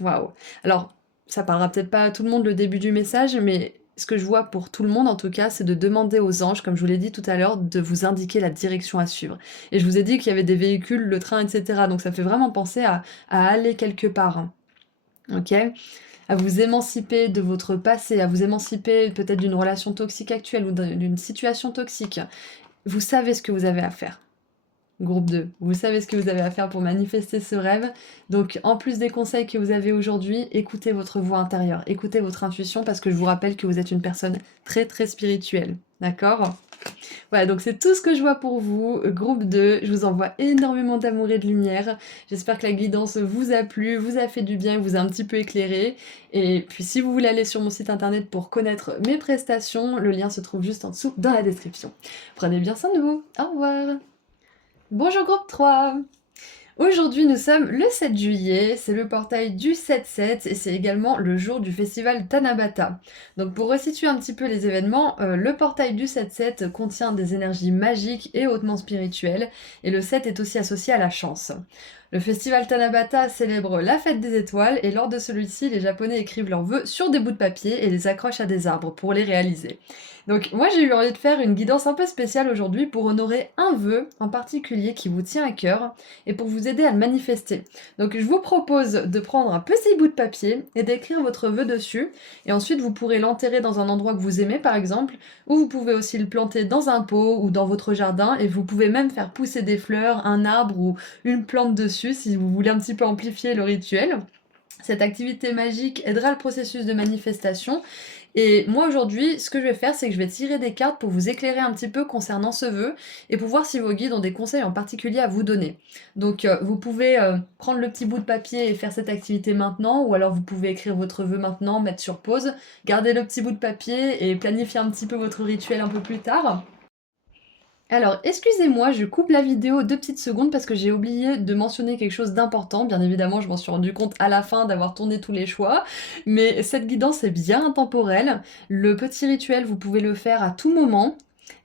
Waouh. Alors, ça parlera peut-être pas à tout le monde le début du message, mais ce que je vois pour tout le monde en tout cas, c'est de demander aux anges, comme je vous l'ai dit tout à l'heure, de vous indiquer la direction à suivre. Et je vous ai dit qu'il y avait des véhicules, le train, etc. Donc ça fait vraiment penser à aller quelque part. Hein. Ok? À vous émanciper de votre passé, à vous émanciper peut-être d'une relation toxique actuelle ou d'une situation toxique. Vous savez ce que vous avez à faire. Groupe 2, vous savez ce que vous avez à faire pour manifester ce rêve. Donc, en plus des conseils que vous avez aujourd'hui, écoutez votre voix intérieure, écoutez votre intuition, parce que je vous rappelle que vous êtes une personne très très spirituelle. D'accord? Voilà, donc c'est tout ce que je vois pour vous. Groupe 2, je vous envoie énormément d'amour et de lumière. J'espère que la guidance vous a plu, vous a fait du bien, vous a un petit peu éclairé. Et puis si vous voulez aller sur mon site internet pour connaître mes prestations, le lien se trouve juste en dessous dans la description. Prenez bien soin de vous. Au revoir. Bonjour groupe 3. Aujourd'hui nous sommes le 7 juillet, c'est le portail du 7-7 et c'est également le jour du festival Tanabata. Donc pour resituer un petit peu les événements, le portail du 7-7 contient des énergies magiques et hautement spirituelles et le 7 est aussi associé à la chance. Le festival Tanabata célèbre la fête des étoiles et lors de celui-ci, les Japonais écrivent leurs vœux sur des bouts de papier et les accrochent à des arbres pour les réaliser. Donc moi j'ai eu envie de faire une guidance un peu spéciale aujourd'hui pour honorer un vœu en particulier qui vous tient à cœur et pour vous aider à le manifester. Donc je vous propose de prendre un petit bout de papier et d'écrire votre vœu dessus et ensuite vous pourrez l'enterrer dans un endroit que vous aimez par exemple ou vous pouvez aussi le planter dans un pot ou dans votre jardin et vous pouvez même faire pousser des fleurs, un arbre ou une plante dessus si vous voulez un petit peu amplifier le rituel. Cette activité magique aidera le processus de manifestation. Et moi aujourd'hui, ce que je vais faire, c'est que je vais tirer des cartes pour vous éclairer un petit peu concernant ce vœu et pour voir si vos guides ont des conseils en particulier à vous donner. Donc vous pouvez prendre le petit bout de papier et faire cette activité maintenant, ou alors vous pouvez écrire votre vœu maintenant, mettre sur pause, garder le petit bout de papier et planifier un petit peu votre rituel un peu plus tard. Alors, excusez-moi, je coupe la vidéo 2 petites secondes parce que j'ai oublié de mentionner quelque chose d'important. Bien évidemment, je m'en suis rendu compte à la fin d'avoir tourné tous les choix, mais cette guidance est bien intemporelle. Le petit rituel, vous pouvez le faire à tout moment.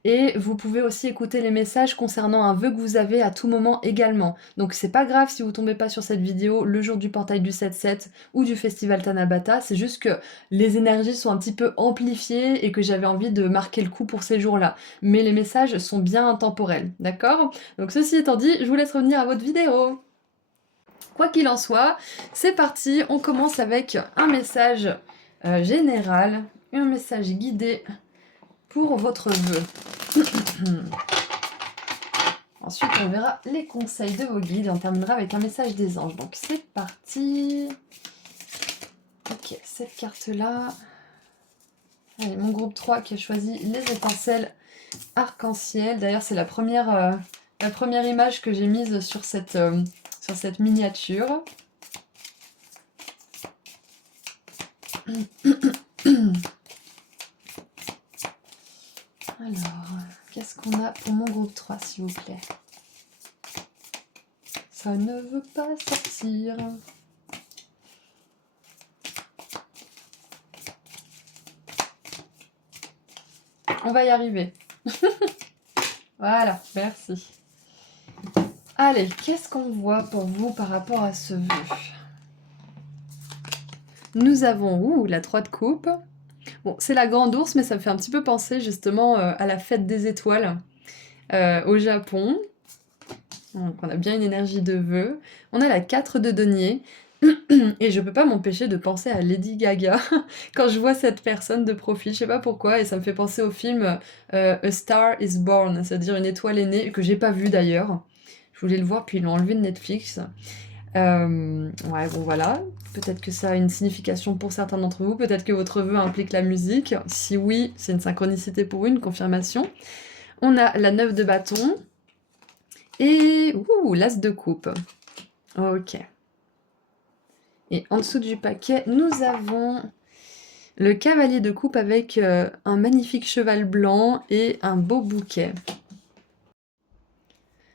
Et vous pouvez aussi écouter les messages concernant un vœu que vous avez à tout moment également. Donc c'est pas grave si vous tombez pas sur cette vidéo le jour du portail du 7-7 ou du festival Tanabata, c'est juste que les énergies sont un petit peu amplifiées et que j'avais envie de marquer le coup pour ces jours-là. Mais les messages sont bien intemporels, d'accord? Donc ceci étant dit, je vous laisse revenir à votre vidéo. Quoi qu'il en soit, c'est parti, on commence avec un message général, un message guidé pour votre vœu. Ensuite, on verra les conseils de vos guides et on terminera avec un message des anges. Donc, c'est parti. Ok, cette carte-là. Allez, mon groupe 3 qui a choisi les étincelles arc-en-ciel. D'ailleurs, c'est la première image que j'ai mise sur cette miniature. Alors, qu'est-ce qu'on a pour mon groupe 3, s'il vous plaît? Ça ne veut pas sortir. On va y arriver. Voilà, merci. Allez, qu'est-ce qu'on voit pour vous par rapport à ce vœu? Nous avons, la 3 de coupe. Bon, c'est la grande ours, mais ça me fait un petit peu penser justement à la fête des étoiles au Japon. Donc on a bien une énergie de vœu. On a la 4 de denier. Et je peux pas m'empêcher de penser à Lady Gaga quand je vois cette personne de profil, je sais pas pourquoi, et ça me fait penser au film A Star is Born, c'est-à-dire une étoile est née, que j'ai pas vu d'ailleurs. Je voulais le voir, puis ils l'ont enlevé de Netflix. Ouais, bon voilà, peut-être que ça a une signification pour certains d'entre vous, peut-être que votre vœu implique la musique. Si oui, c'est une synchronicité pour une confirmation. On a la 9 de bâton et l'as de coupe. Ok. Et en dessous du paquet, nous avons le cavalier de coupe avec un magnifique cheval blanc et un beau bouquet.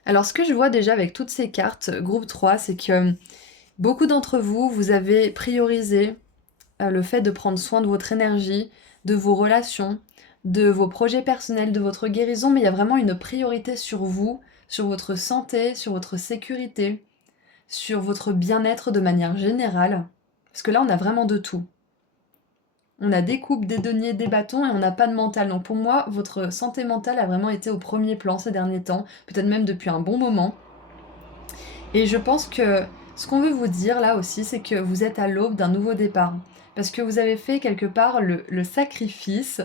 Alors ce que je vois déjà avec toutes ces cartes, groupe 3, c'est que beaucoup d'entre vous, vous avez priorisé le fait de prendre soin de votre énergie, de vos relations, de vos projets personnels, de votre guérison, mais il y a vraiment une priorité sur vous, sur votre santé, sur votre sécurité, sur votre bien-être de manière générale. Parce que là, on a vraiment de tout. On a des coupes, des deniers, des bâtons et on n'a pas de mental. Donc pour moi, votre santé mentale a vraiment été au premier plan ces derniers temps, peut-être même depuis un bon moment. Et je pense que ce qu'on veut vous dire là aussi, c'est que vous êtes à l'aube d'un nouveau départ. Parce que vous avez fait quelque part le sacrifice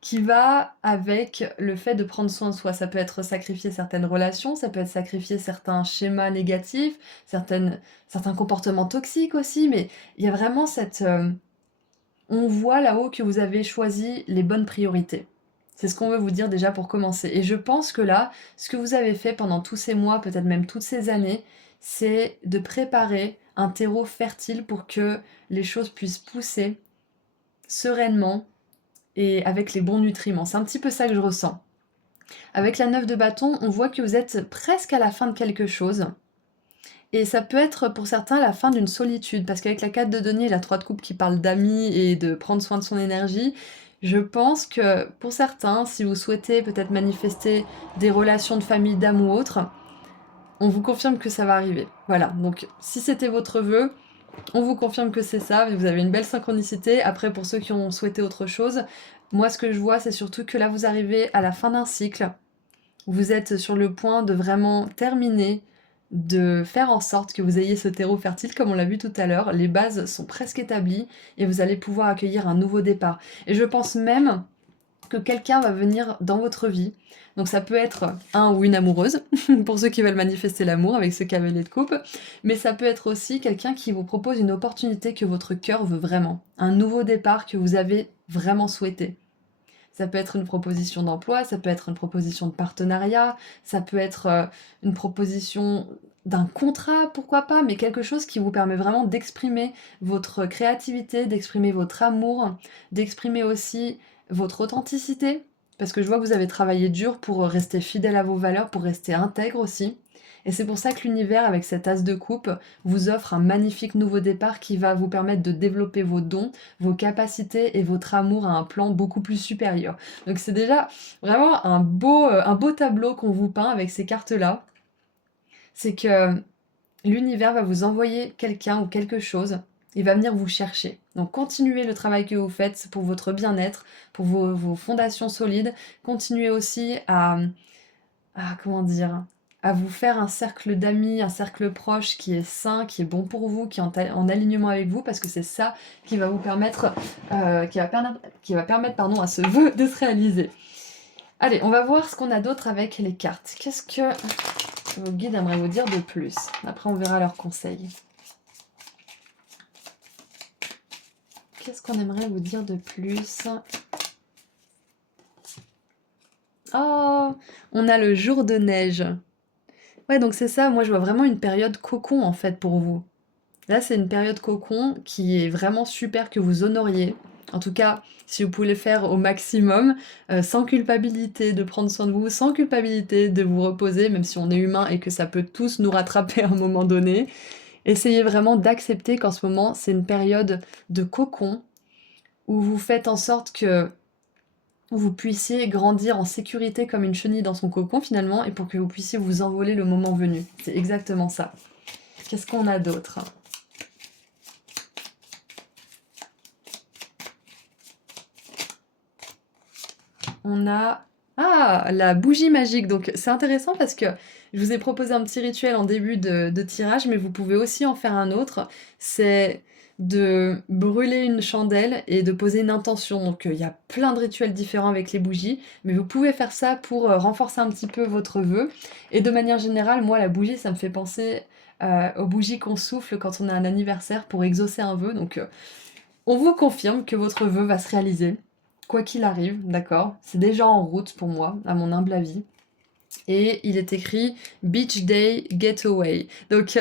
qui va avec le fait de prendre soin de soi. Ça peut être sacrifier certaines relations, ça peut être sacrifier certains schémas négatifs, certains comportements toxiques aussi, mais il y a vraiment on voit là-haut que vous avez choisi les bonnes priorités. C'est ce qu'on veut vous dire déjà pour commencer. Et je pense que là, ce que vous avez fait pendant tous ces mois, peut-être même toutes ces années, c'est de préparer un terreau fertile pour que les choses puissent pousser sereinement et avec les bons nutriments. C'est un petit peu ça que je ressens. Avec la 9 de bâton, on voit que vous êtes presque à la fin de quelque chose. Et ça peut être pour certains la fin d'une solitude, parce qu'avec la 4 de denier et la 3 de coupe qui parle d'amis et de prendre soin de son énergie, je pense que pour certains, si vous souhaitez peut-être manifester des relations de famille, d'âme ou autre, on vous confirme que ça va arriver. Voilà, donc si c'était votre vœu, on vous confirme que c'est ça, vous avez une belle synchronicité. Après, pour ceux qui ont souhaité autre chose, moi ce que je vois, c'est surtout que là vous arrivez à la fin d'un cycle, vous êtes sur le point de vraiment terminer, de faire en sorte que vous ayez ce terreau fertile, comme on l'a vu tout à l'heure. Les bases sont presque établies et vous allez pouvoir accueillir un nouveau départ. Et je pense même que quelqu'un va venir dans votre vie. Donc ça peut être un ou une amoureuse, pour ceux qui veulent manifester l'amour avec ce cavalier de coupe, mais ça peut être aussi quelqu'un qui vous propose une opportunité que votre cœur veut vraiment, un nouveau départ que vous avez vraiment souhaité. Ça peut être une proposition d'emploi, ça peut être une proposition de partenariat, ça peut être une proposition d'un contrat, pourquoi pas, mais quelque chose qui vous permet vraiment d'exprimer votre créativité, d'exprimer votre amour, d'exprimer aussi votre authenticité, parce que je vois que vous avez travaillé dur pour rester fidèle à vos valeurs, pour rester intègre aussi. Et c'est pour ça que l'univers, avec cet as de coupe, vous offre un magnifique nouveau départ qui va vous permettre de développer vos dons, vos capacités et votre amour à un plan beaucoup plus supérieur. Donc c'est déjà vraiment un beau tableau qu'on vous peint avec ces cartes-là. C'est que l'univers va vous envoyer quelqu'un ou quelque chose. Il va venir vous chercher. Donc continuez le travail que vous faites pour votre bien-être, pour vos fondations solides. Continuez aussi comment dire, à vous faire un cercle d'amis, un cercle proche qui est sain, qui est bon pour vous, qui est en alignement avec vous, parce que c'est ça qui va vous permettre, pardon, à ce vœu de se réaliser. Allez, on va voir ce qu'on a d'autre avec les cartes. Qu'est-ce que vos guides aimeraient vous dire de plus? Après, on verra leurs conseils. Qu'est-ce qu'on aimerait vous dire de plus? Oh, on a le jour de neige. Ouais, donc c'est ça, moi je vois vraiment une période cocon en fait pour vous. Là, c'est une période cocon qui est vraiment super que vous honoriez. En tout cas, si vous pouvez le faire au maximum, sans culpabilité de prendre soin de vous, sans culpabilité de vous reposer, même si on est humain et que ça peut tous nous rattraper à un moment donné. Essayez vraiment d'accepter qu'en ce moment, c'est une période de cocon où vous faites en sorte que vous puissiez grandir en sécurité comme une chenille dans son cocon finalement, et pour que vous puissiez vous envoler le moment venu. C'est exactement ça. Qu'est-ce qu'on a d'autre? On a... Ah, la bougie magique. Donc c'est intéressant parce que je vous ai proposé un petit rituel en début de tirage, mais vous pouvez aussi en faire un autre. C'est de brûler une chandelle et de poser une intention. Donc il y a plein de rituels différents avec les bougies, mais vous pouvez faire ça pour renforcer un petit peu votre vœu. Et de manière générale, moi la bougie, ça me fait penser aux bougies qu'on souffle quand on a un anniversaire pour exaucer un vœu. Donc on vous confirme que votre vœu va se réaliser. Quoi qu'il arrive, d'accord? C'est déjà en route pour moi, à mon humble avis. Et il est écrit Beach Day Getaway. Donc,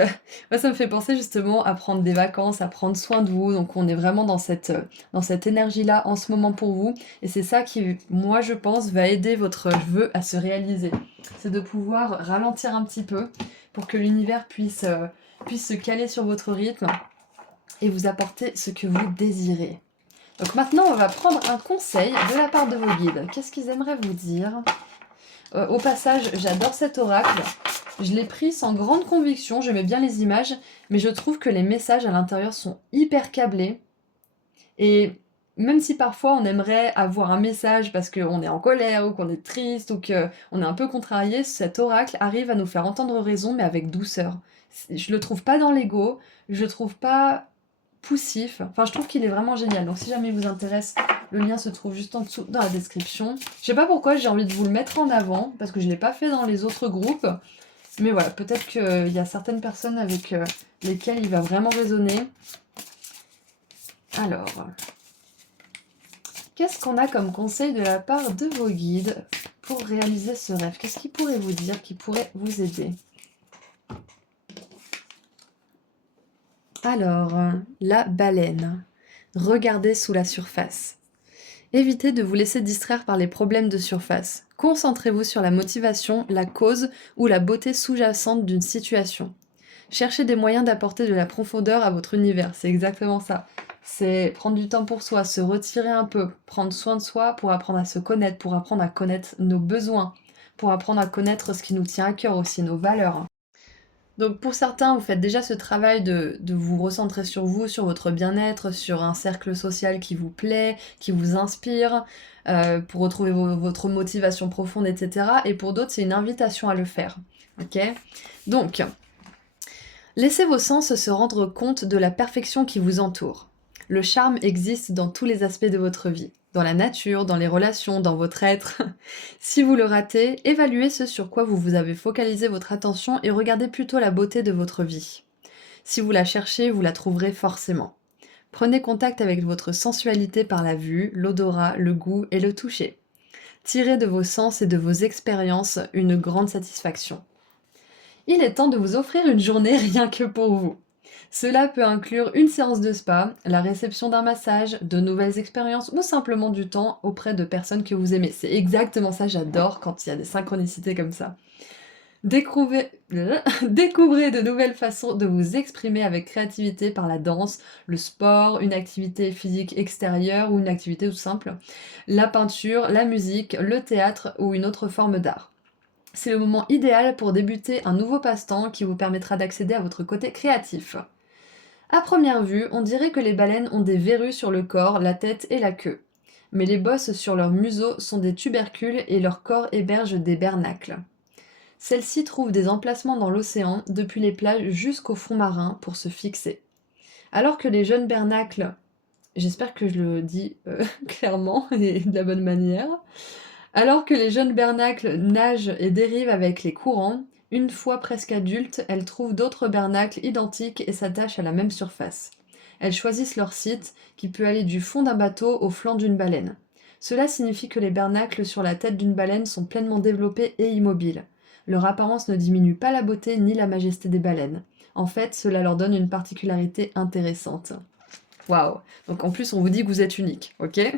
moi, ça me fait penser justement à prendre des vacances, à prendre soin de vous. Donc, on est vraiment dans cette énergie-là en ce moment pour vous. Et c'est ça qui, moi, je pense, va aider votre vœu à se réaliser. C'est de pouvoir ralentir un petit peu pour que l'univers puisse se caler sur votre rythme et vous apporter ce que vous désirez. Donc maintenant, on va prendre un conseil de la part de vos guides. Qu'est-ce qu'ils aimeraient vous dire ? Au passage, j'adore cet oracle. Je l'ai pris sans grande conviction, j'aimais bien les images, mais je trouve que les messages à l'intérieur sont hyper câblés. Et même si parfois on aimerait avoir un message parce qu'on est en colère ou qu'on est triste ou qu'on est un peu contrarié, cet oracle arrive à nous faire entendre raison, mais avec douceur. Je le trouve pas dans l'ego, je le trouve pas poussif. Enfin, je trouve qu'il est vraiment génial. Donc si jamais il vous intéresse, le lien se trouve juste en dessous dans la description. Je sais pas pourquoi j'ai envie de vous le mettre en avant, parce que je l'ai pas fait dans les autres groupes. Mais voilà, peut-être qu'il y a certaines personnes avec lesquelles il va vraiment résonner. Alors, qu'est-ce qu'on a comme conseil de la part de vos guides pour réaliser ce rêve? Qu'est-ce qu'ils pourraient vous dire, qui pourrait vous aider? Alors, la baleine. Regardez sous la surface. Évitez de vous laisser distraire par les problèmes de surface. Concentrez-vous sur la motivation, la cause ou la beauté sous-jacente d'une situation. Cherchez des moyens d'apporter de la profondeur à votre univers, c'est exactement ça. C'est prendre du temps pour soi, se retirer un peu, prendre soin de soi pour apprendre à se connaître, pour apprendre à connaître nos besoins, pour apprendre à connaître ce qui nous tient à cœur aussi, nos valeurs. Donc pour certains, vous faites déjà ce travail de vous recentrer sur vous, sur votre bien-être, sur un cercle social qui vous plaît, qui vous inspire, pour retrouver votre motivation profonde, etc. Et pour d'autres, c'est une invitation à le faire. Ok? Donc, laissez vos sens se rendre compte de la perfection qui vous entoure. Le charme existe dans tous les aspects de votre vie, dans la nature, dans les relations, dans votre être. Si vous le ratez, évaluez ce sur quoi vous avez focalisé votre attention et regardez plutôt la beauté de votre vie. Si vous la cherchez, vous la trouverez forcément. Prenez contact avec votre sensualité par la vue, l'odorat, le goût et le toucher. Tirez de vos sens et de vos expériences une grande satisfaction. Il est temps de vous offrir une journée rien que pour vous. Cela peut inclure une séance de spa, la réception d'un massage, de nouvelles expériences ou simplement du temps auprès de personnes que vous aimez. C'est exactement ça, j'adore quand il y a des synchronicités comme ça. Découvrez, découvrez de nouvelles façons de vous exprimer avec créativité par la danse, le sport, une activité physique extérieure ou une activité tout simple, la peinture, la musique, le théâtre ou une autre forme d'art. C'est le moment idéal pour débuter un nouveau passe-temps qui vous permettra d'accéder à votre côté créatif. À première vue, on dirait que les baleines ont des verrues sur le corps, la tête et la queue. Mais les bosses sur leur museau sont des tubercules et leur corps héberge des bernacles. Celles-ci trouvent des emplacements dans l'océan, depuis les plages jusqu'au fond marin, pour se fixer. Alors que les jeunes bernacles, j'espère que je le dis clairement et de la bonne manière, alors que les jeunes bernacles nagent et dérivent avec les courants, une fois presque adultes, elles trouvent d'autres bernacles identiques et s'attachent à la même surface. Elles choisissent leur site, qui peut aller du fond d'un bateau au flanc d'une baleine. Cela signifie que les bernacles sur la tête d'une baleine sont pleinement développés et immobiles. Leur apparence ne diminue pas la beauté ni la majesté des baleines. En fait, cela leur donne une particularité intéressante. Waouh! Donc en plus, on vous dit que vous êtes unique, ok?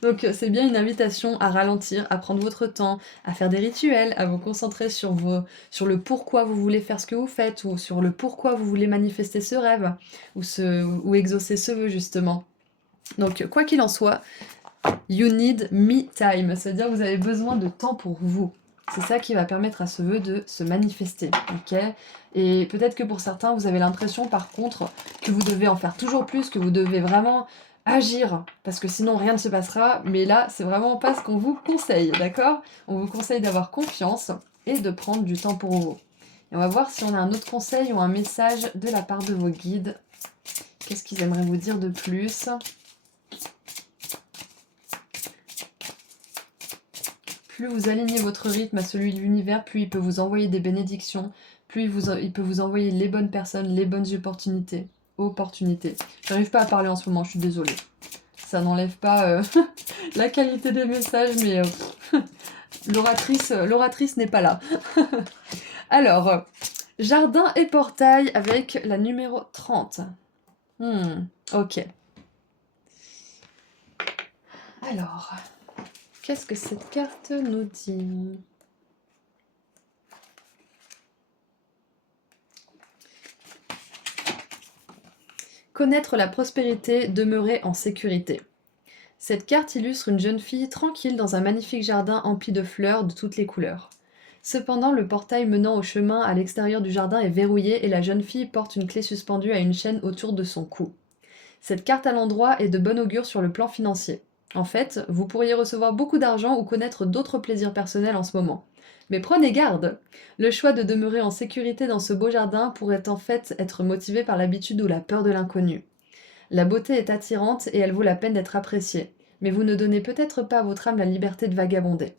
Donc c'est bien une invitation à ralentir, à prendre votre temps, à faire des rituels, à vous concentrer sur le pourquoi vous voulez faire ce que vous faites, ou sur le pourquoi vous voulez manifester ce rêve, ou exaucer ce vœu justement. Donc quoi qu'il en soit, you need me time, c'est-à-dire que vous avez besoin de temps pour vous. C'est ça qui va permettre à ce vœu de se manifester, ok? Et peut-être que pour certains, vous avez l'impression par contre que vous devez en faire toujours plus, que vous devez vraiment agir, parce que sinon rien ne se passera, mais là, c'est vraiment pas ce qu'on vous conseille, d'accord? On vous conseille d'avoir confiance et de prendre du temps pour vous. Et on va voir si on a un autre conseil ou un message de la part de vos guides. Qu'est-ce qu'ils aimeraient vous dire de plus? Plus vous alignez votre rythme à celui de l'univers, plus il peut vous envoyer des bénédictions, plus il peut vous envoyer les bonnes personnes, les bonnes opportunités. J'arrive pas à parler en ce moment, je suis désolée. Ça n'enlève pas la qualité des messages, mais L'oratrice n'est pas là. Alors, jardin et portail avec la numéro 30. Ok. Alors, qu'est-ce que cette carte nous dit? Connaître la prospérité, demeurer en sécurité. Cette carte illustre une jeune fille tranquille dans un magnifique jardin empli de fleurs de toutes les couleurs. Cependant, le portail menant au chemin à l'extérieur du jardin est verrouillé et la jeune fille porte une clé suspendue à une chaîne autour de son cou. Cette carte à l'endroit est de bon augure sur le plan financier. En fait, vous pourriez recevoir beaucoup d'argent ou connaître d'autres plaisirs personnels en ce moment. Mais prenez garde! Le choix de demeurer en sécurité dans ce beau jardin pourrait en fait être motivé par l'habitude ou la peur de l'inconnu. La beauté est attirante et elle vaut la peine d'être appréciée, mais vous ne donnez peut-être pas à votre âme la liberté de vagabonder.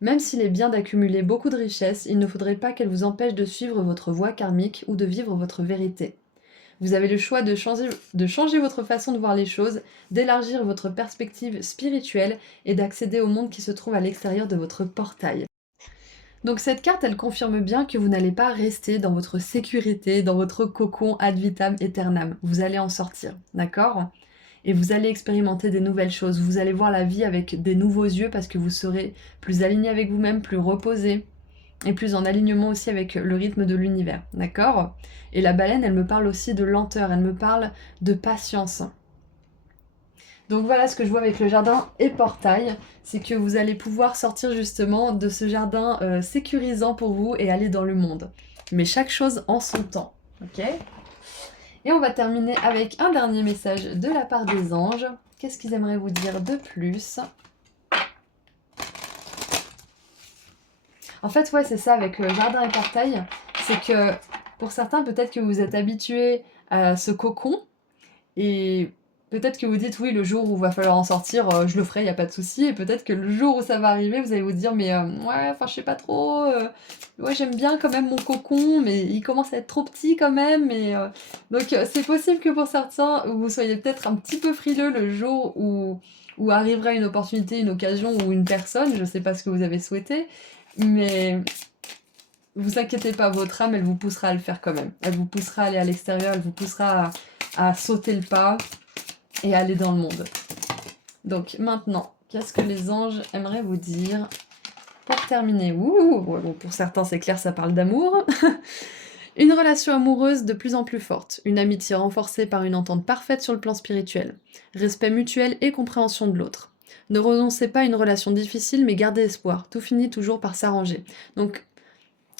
Même s'il est bien d'accumuler beaucoup de richesses, il ne faudrait pas qu'elle vous empêche de suivre votre voie karmique ou de vivre votre vérité. Vous avez le choix de changer votre façon de voir les choses, d'élargir votre perspective spirituelle et d'accéder au monde qui se trouve à l'extérieur de votre portail. Donc cette carte, elle confirme bien que vous n'allez pas rester dans votre sécurité, dans votre cocon ad vitam aeternam. Vous allez en sortir, d'accord? Et vous allez expérimenter des nouvelles choses. Vous allez voir la vie avec des nouveaux yeux parce que vous serez plus aligné avec vous-même, plus reposé et plus en alignement aussi avec le rythme de l'univers, d'accord? Et la baleine, elle me parle aussi de lenteur, elle me parle de patience. Donc voilà ce que je vois avec le jardin et portail, c'est que vous allez pouvoir sortir justement de ce jardin sécurisant pour vous et aller dans le monde. Mais chaque chose en son temps, ok? Et on va terminer avec un dernier message de la part des anges. Qu'est-ce qu'ils aimeraient vous dire de plus? En fait, ouais, c'est ça avec le jardin et portail, c'est que pour certains, peut-être que vous êtes habitués à ce cocon, et peut-être que vous dites oui, le jour où il va falloir en sortir, je le ferai, il n'y a pas de souci. Et peut-être que le jour où ça va arriver, vous allez vous dire mais ouais, enfin je sais pas trop, ouais j'aime bien quand même mon cocon, mais il commence à être trop petit quand même. Donc c'est possible que pour certains, vous soyez peut-être un petit peu frileux le jour où arrivera une opportunité, une occasion ou une personne, je sais pas ce que vous avez souhaité, mais vous inquiétez pas, votre âme, elle vous poussera à le faire quand même. Elle vous poussera à aller à l'extérieur, elle vous poussera à sauter le pas et à aller dans le monde. Donc maintenant, qu'est-ce que les anges aimeraient vous dire pour terminer? Bon, pour certains, c'est clair, ça parle d'amour. Une relation amoureuse de plus en plus forte, une amitié renforcée par une entente parfaite sur le plan spirituel, respect mutuel et compréhension de l'autre. Ne renoncez pas à une relation difficile, mais gardez espoir, tout finit toujours par s'arranger. Donc,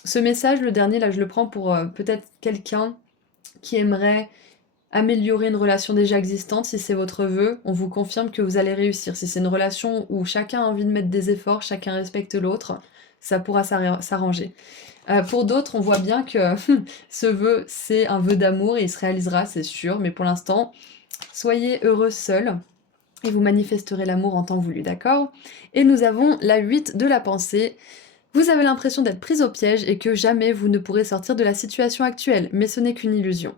ce message, le dernier, là, je le prends pour peut-être quelqu'un qui aimerait améliorer une relation déjà existante. Si c'est votre vœu, on vous confirme que vous allez réussir. Si c'est une relation où chacun a envie de mettre des efforts, chacun respecte l'autre, ça pourra s'arranger. Pour d'autres, on voit bien que ce vœu, c'est un vœu d'amour et il se réalisera, c'est sûr, mais pour l'instant, soyez heureux seul et vous manifesterez l'amour en temps voulu, d'accord? Et nous avons la 8 de la pensée. Vous avez l'impression d'être prise au piège et que jamais vous ne pourrez sortir de la situation actuelle, mais ce n'est qu'une illusion.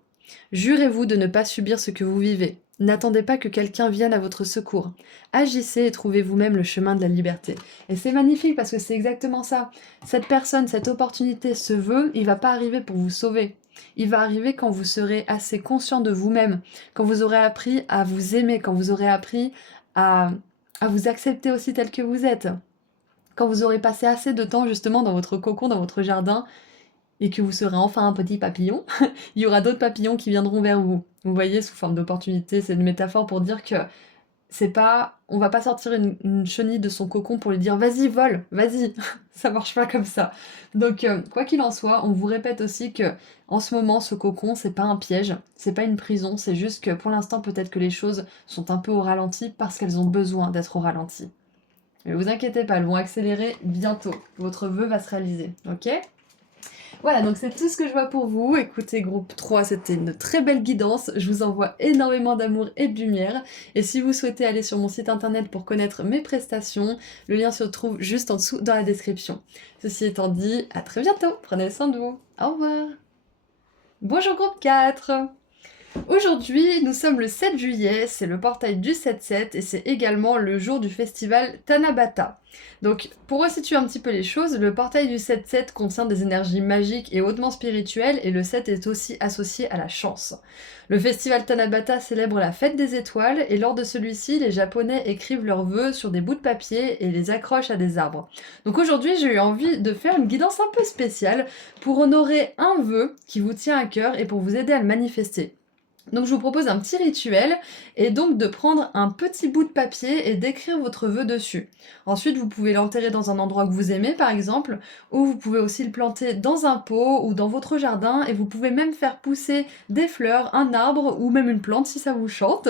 Jurez-vous de ne pas subir ce que vous vivez. N'attendez pas que quelqu'un vienne à votre secours. Agissez et trouvez vous-même le chemin de la liberté. Et c'est magnifique parce que c'est exactement ça. Cette personne, cette opportunité, ce vœu, il va pas arriver pour vous sauver. Il va arriver quand vous serez assez conscient de vous-même, quand vous aurez appris à vous aimer, quand vous aurez appris à vous accepter aussi tel que vous êtes. Quand vous aurez passé assez de temps justement dans votre cocon, dans votre jardin, et que vous serez enfin un petit papillon, il y aura d'autres papillons qui viendront vers vous. Vous voyez, sous forme d'opportunité, c'est une métaphore pour dire que c'est pas... On va pas sortir une chenille de son cocon pour lui dire vas-y, vole, vas-y. Ça marche pas comme ça. Donc, quoi qu'il en soit, on vous répète aussi que en ce moment, ce cocon, c'est pas un piège, c'est pas une prison, c'est juste que pour l'instant, peut-être que les choses sont un peu au ralenti parce qu'elles ont besoin d'être au ralenti. Mais vous inquiétez pas, elles vont accélérer bientôt. Votre vœu va se réaliser, ok? Voilà, donc c'est tout ce que je vois pour vous. Écoutez, groupe 3, c'était une très belle guidance. Je vous envoie énormément d'amour et de lumière. Et si vous souhaitez aller sur mon site internet pour connaître mes prestations, le lien se trouve juste en dessous dans la description. Ceci étant dit, à très bientôt. Prenez soin de vous. Au revoir. Bonjour groupe 4. Aujourd'hui, nous sommes le 7 juillet, c'est le portail du 7-7 et c'est également le jour du festival Tanabata. Donc, pour resituer un petit peu les choses, le portail du 7-7 contient des énergies magiques et hautement spirituelles et le 7 est aussi associé à la chance. Le festival Tanabata célèbre la fête des étoiles et lors de celui-ci, les Japonais écrivent leurs vœux sur des bouts de papier et les accrochent à des arbres. Donc aujourd'hui, j'ai eu envie de faire une guidance un peu spéciale pour honorer un vœu qui vous tient à cœur et pour vous aider à le manifester. Donc je vous propose un petit rituel et donc de prendre un petit bout de papier et d'écrire votre vœu dessus. Ensuite, vous pouvez l'enterrer dans un endroit que vous aimez par exemple, ou vous pouvez aussi le planter dans un pot ou dans votre jardin et vous pouvez même faire pousser des fleurs, un arbre ou même une plante si ça vous chante.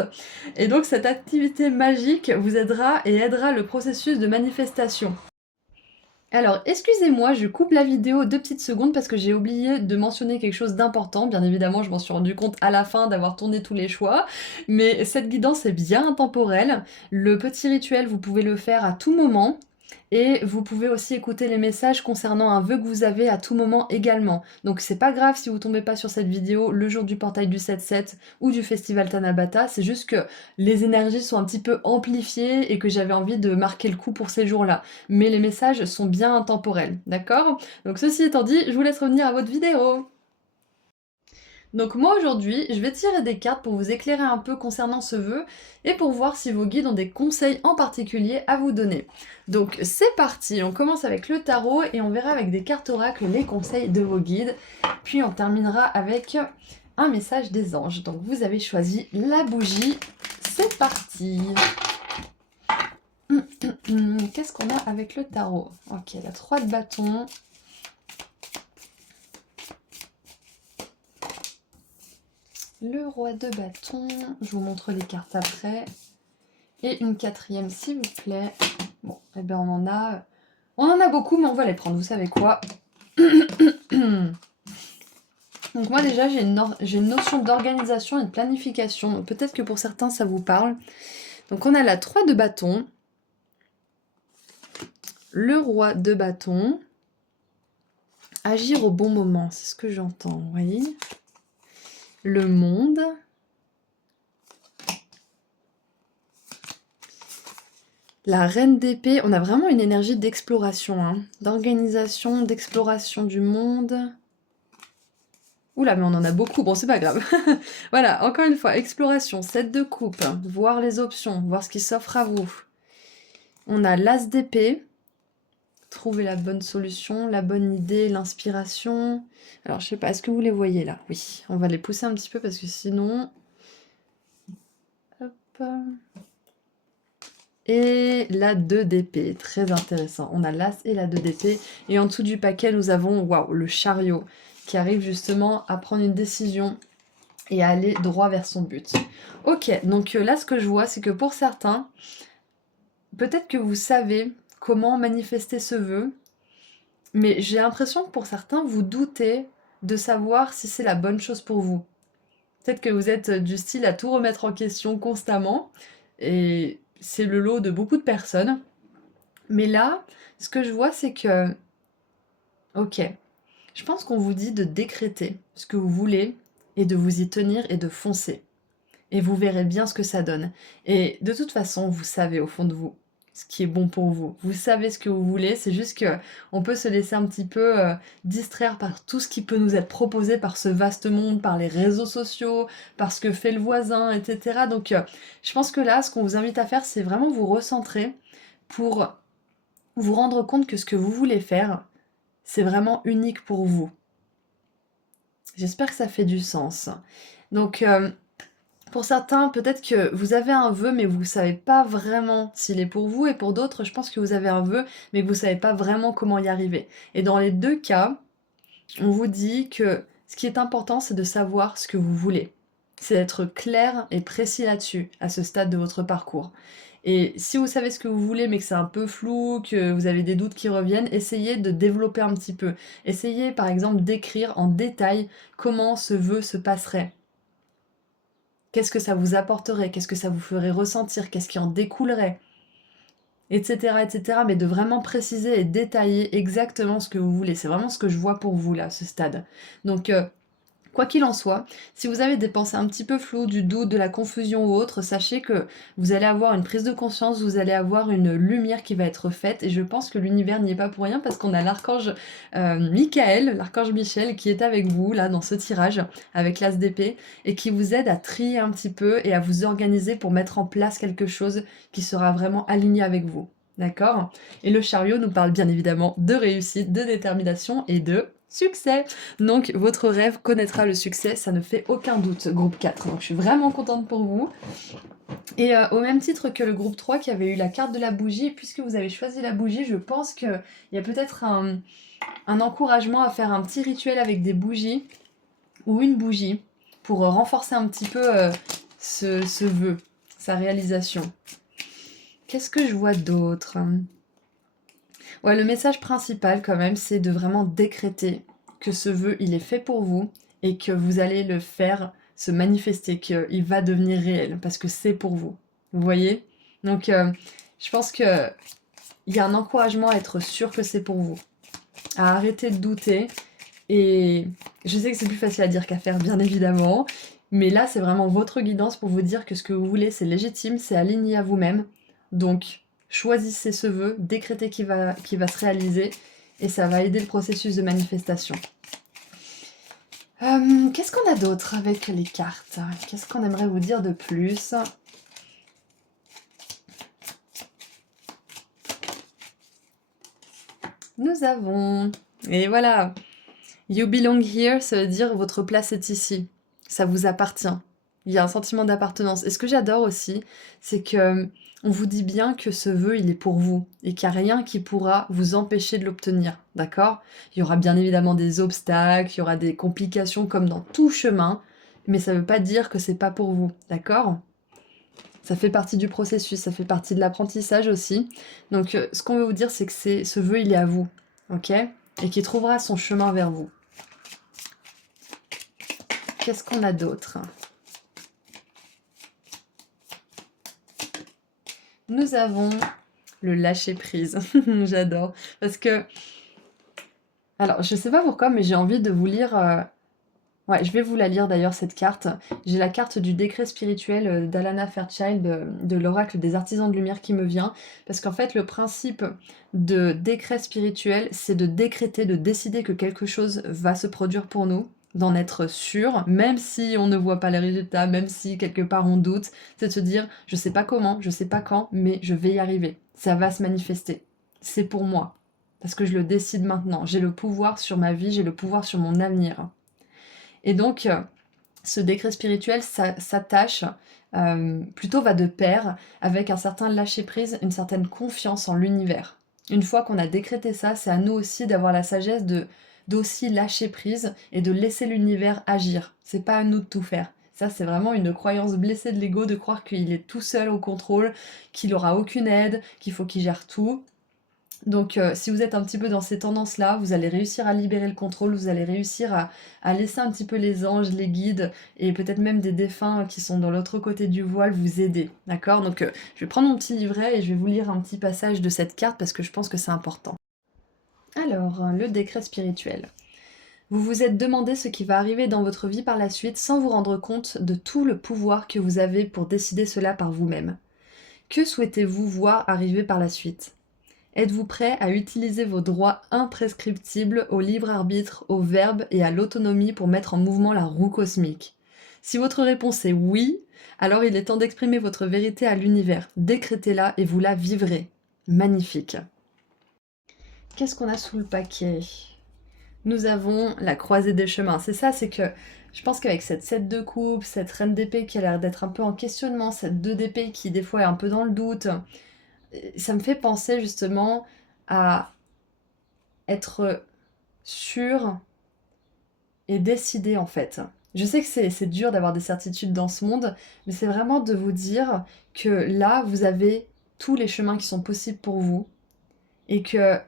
Et donc cette activité magique vous aidera et aidera le processus de manifestation. Alors, excusez-moi, je coupe la vidéo 2 petites secondes parce que j'ai oublié de mentionner quelque chose d'important. Bien évidemment, je m'en suis rendu compte à la fin d'avoir tourné tous les choix, mais cette guidance est bien intemporelle. Le petit rituel, vous pouvez le faire à tout moment. Et vous pouvez aussi écouter les messages concernant un vœu que vous avez à tout moment également. Donc c'est pas grave si vous tombez pas sur cette vidéo le jour du portail du 7-7 ou du festival Tanabata, c'est juste que les énergies sont un petit peu amplifiées et que j'avais envie de marquer le coup pour ces jours-là. Mais les messages sont bien intemporels, d'accord? Donc ceci étant dit, je vous laisse revenir à votre vidéo. Donc moi aujourd'hui, je vais tirer des cartes pour vous éclairer un peu concernant ce vœu et pour voir si vos guides ont des conseils en particulier à vous donner. Donc c'est parti, on commence avec le tarot et on verra avec des cartes oracles les conseils de vos guides. Puis on terminera avec un message des anges. Donc vous avez choisi la bougie, c'est parti. Qu'est-ce qu'on a avec le tarot? Ok, la 3 de bâton. Le roi de bâton, je vous montre les cartes après. Et une 4e s'il vous plaît. Bon, eh bien on en a beaucoup, mais on va les prendre, vous savez quoi. Donc moi déjà j'ai une notion d'organisation et de planification, donc peut-être que pour certains ça vous parle. Donc on a la 3 de bâton, le roi de bâton, agir au bon moment, c'est ce que j'entends, vous voyez. Le monde, la reine d'épée, on a vraiment une énergie d'exploration, hein, d'organisation, d'exploration du monde. Oula, mais on en a beaucoup, bon c'est pas grave. Voilà, encore une fois, exploration, 7 de coupe, voir les options, voir ce qui s'offre à vous. On a l'as d'épée, trouver la bonne solution, la bonne idée, l'inspiration. Alors je sais pas, est-ce que vous les voyez là? Oui, on va les pousser un petit peu parce que sinon... Hop... Et la 2 d'épée, très intéressant. On a l'as et la 2 d'épée. Et en dessous du paquet, nous avons, waouh, le chariot, qui arrive justement à prendre une décision et à aller droit vers son but. Ok, donc là, ce que je vois, c'est que pour certains, peut-être que vous savez comment manifester ce vœu, mais j'ai l'impression que pour certains, vous doutez de savoir si c'est la bonne chose pour vous. Peut-être que vous êtes du style à tout remettre en question constamment, et c'est le lot de beaucoup de personnes. Mais là, ce que je vois, c'est que, ok, je pense qu'on vous dit de décréter ce que vous voulez et de vous y tenir et de foncer. Et vous verrez bien ce que ça donne. Et de toute façon, vous savez au fond de vous ce qui est bon pour vous. Vous savez ce que vous voulez, c'est juste que on peut se laisser un petit peu distraire par tout ce qui peut nous être proposé par ce vaste monde, par les réseaux sociaux, par ce que fait le voisin, etc. Donc je pense que là, ce qu'on vous invite à faire, c'est vraiment vous recentrer pour vous rendre compte que ce que vous voulez faire, c'est vraiment unique pour vous. J'espère que ça fait du sens. Donc pour certains, peut-être que vous avez un vœu, mais vous ne savez pas vraiment s'il est pour vous. Et pour d'autres, je pense que vous avez un vœu, mais que vous ne savez pas vraiment comment y arriver. Et dans les deux cas, on vous dit que ce qui est important, c'est de savoir ce que vous voulez. C'est d'être clair et précis là-dessus, à ce stade de votre parcours. Et si vous savez ce que vous voulez, mais que c'est un peu flou, que vous avez des doutes qui reviennent, essayez de développer un petit peu. Essayez, par exemple, d'écrire en détail comment ce vœu se passerait. Qu'est-ce que ça vous apporterait? Qu'est-ce que ça vous ferait ressentir? Qu'est-ce qui en découlerait? Etc., etc. Mais de vraiment préciser et détailler exactement ce que vous voulez. C'est vraiment ce que je vois pour vous, là, à ce stade. Donc, Quoi qu'il en soit, si vous avez des pensées un petit peu floues, du doute, de la confusion ou autre, sachez que vous allez avoir une prise de conscience, vous allez avoir une lumière qui va être faite et je pense que l'univers n'y est pas pour rien parce qu'on a l'archange Michael, l'archange Michel qui est avec vous là dans ce tirage avec l'as d'épée et qui vous aide à trier un petit peu et à vous organiser pour mettre en place quelque chose qui sera vraiment aligné avec vous. D'accord? Et le chariot nous parle bien évidemment de réussite, de détermination et de succès. Donc votre rêve connaîtra le succès, ça ne fait aucun doute, groupe 4. Donc je suis vraiment contente pour vous. Et au même titre que le groupe 3 qui avait eu la carte de la bougie, puisque vous avez choisi la bougie, je pense qu'il y a peut-être un encouragement à faire un petit rituel avec des bougies ou une bougie pour renforcer un petit peu ce vœu, sa réalisation. Qu'est-ce que je vois d'autre? Ouais, le message principal quand même, c'est de vraiment décréter que ce vœu, il est fait pour vous et que vous allez le faire se manifester, qu'il va devenir réel parce que c'est pour vous. Vous voyez? Donc, je pense que il y a un encouragement à être sûr que c'est pour vous, à arrêter de douter. Et je sais que c'est plus facile à dire qu'à faire, bien évidemment, mais là, c'est vraiment votre guidance pour vous dire que ce que vous voulez, c'est légitime, c'est aligné à vous-même. Donc, choisissez ce vœu, décrétez qu'il va se réaliser, et ça va aider le processus de manifestation. Qu'est-ce qu'on a d'autre avec les cartes? Qu'est-ce qu'on aimerait vous dire de plus? Nous avons... Et voilà, You belong here, ça veut dire votre place est ici. Ça vous appartient. Il y a un sentiment d'appartenance. Et ce que j'adore aussi, c'est que on vous dit bien que ce vœu, il est pour vous et qu'il n'y a rien qui pourra vous empêcher de l'obtenir. D'accord? Il y aura bien évidemment des obstacles, il y aura des complications comme dans tout chemin, mais ça ne veut pas dire que c'est pas pour vous. D'accord? Ça fait partie du processus, ça fait partie de l'apprentissage aussi. Donc, ce qu'on veut vous dire, c'est que ce vœu, il est à vous. Ok? Et qui trouvera son chemin vers vous. Qu'est-ce qu'on a d'autre? Nous avons le lâcher-prise. J'adore. Parce que... Alors, je sais pas pourquoi, mais j'ai envie de vous lire... Ouais, je vais vous la lire d'ailleurs, cette carte. J'ai la carte du décret spirituel d'Alana Fairchild, de l'oracle des artisans de lumière qui me vient. Parce qu'en fait, le principe de décret spirituel, c'est de décréter, de décider que quelque chose va se produire pour nous, d'en être sûr, même si on ne voit pas les résultats, même si quelque part on doute, c'est de se dire, je sais pas comment, je sais pas quand, mais je vais y arriver. Ça va se manifester. C'est pour moi. Parce que je le décide maintenant. J'ai le pouvoir sur ma vie, j'ai le pouvoir sur mon avenir. Et donc, ce décret spirituel s'attache, plutôt va de pair avec un certain lâcher-prise, une certaine confiance en l'univers. Une fois qu'on a décrété ça, c'est à nous aussi d'avoir la sagesse d'aussi lâcher prise et de laisser l'univers agir. C'est pas à nous de tout faire. Ça, c'est vraiment une croyance blessée de l'ego de croire qu'il est tout seul au contrôle, qu'il aura aucune aide, qu'il faut qu'il gère tout. Donc, si vous êtes un petit peu dans ces tendances-là, vous allez réussir à libérer le contrôle, vous allez réussir à laisser un petit peu les anges, les guides et peut-être même des défunts qui sont dans l'autre côté du voile vous aider, d'accord? Donc, je vais prendre mon petit livret et je vais vous lire un petit passage de cette carte parce que je pense que c'est important. Alors, le décret spirituel. Vous vous êtes demandé ce qui va arriver dans votre vie par la suite sans vous rendre compte de tout le pouvoir que vous avez pour décider cela par vous-même. Que souhaitez-vous voir arriver par la suite? Êtes-vous prêt à utiliser vos droits imprescriptibles au libre arbitre, au verbe et à l'autonomie pour mettre en mouvement la roue cosmique? Si votre réponse est oui, alors il est temps d'exprimer votre vérité à l'univers. Décrétez-la et vous la vivrez. Magnifique. Qu'est-ce qu'on a sous le paquet? Nous avons la croisée des chemins. C'est ça, c'est que je pense qu'avec cette 7 de coupe, cette reine d'épée qui a l'air d'être un peu en questionnement, cette 2 d'épée qui des fois est un peu dans le doute, ça me fait penser justement à être sûr et décidé en fait. Je sais que c'est dur d'avoir des certitudes dans ce monde, mais c'est vraiment de vous dire que là, vous avez tous les chemins qui sont possibles pour vous et que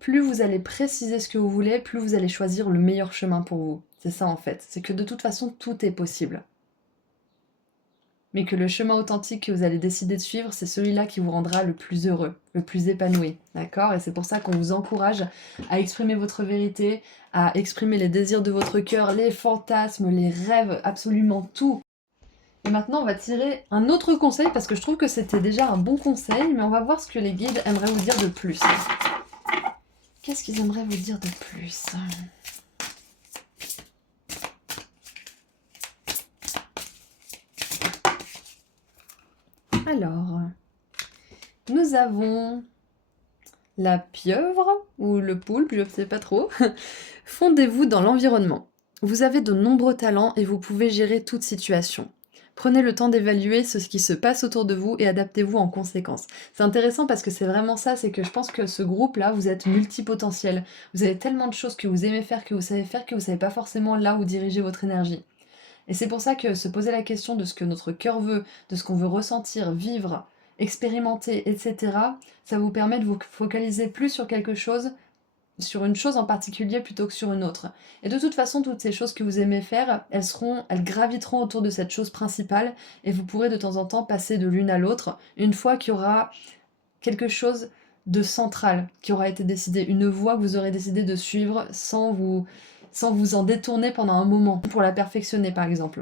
plus vous allez préciser ce que vous voulez, plus vous allez choisir le meilleur chemin pour vous. C'est ça en fait. C'est que de toute façon, tout est possible. mais que le chemin authentique que vous allez décider de suivre, c'est celui-là qui vous rendra le plus heureux, le plus épanoui, d'accord? Et c'est pour ça qu'on vous encourage à exprimer votre vérité, à exprimer les désirs de votre cœur, les fantasmes, les rêves, absolument tout. Et maintenant, on va tirer un autre conseil, parce que je trouve que c'était déjà un bon conseil, mais on va voir ce que les guides aimeraient vous dire de plus. Qu'est-ce qu'ils aimeraient vous dire de plus? Alors, nous avons la pieuvre, ou le poulpe, je ne sais pas trop. Fondez-vous dans l'environnement. Vous avez de nombreux talents et vous pouvez gérer toute situation. Prenez le temps d'évaluer ce qui se passe autour de vous et adaptez-vous en conséquence. C'est intéressant parce que c'est vraiment ça, c'est que je pense que ce groupe-là, vous êtes multipotentiel. Vous avez tellement de choses que vous aimez faire, que vous savez pas forcément là où diriger votre énergie. Et c'est pour ça que se poser la question de ce que notre cœur veut, de ce qu'on veut ressentir, vivre, expérimenter, etc., ça vous permet de vous focaliser plus sur quelque chose, sur une chose en particulier plutôt que sur une autre. Et de toute façon, toutes ces choses que vous aimez faire, elles graviteront autour de cette chose principale et vous pourrez de temps en temps passer de l'une à l'autre une fois qu'il y aura quelque chose de central qui aura été décidé, une voie que vous aurez décidé de suivre sans vous en détourner pendant un moment pour la perfectionner par exemple.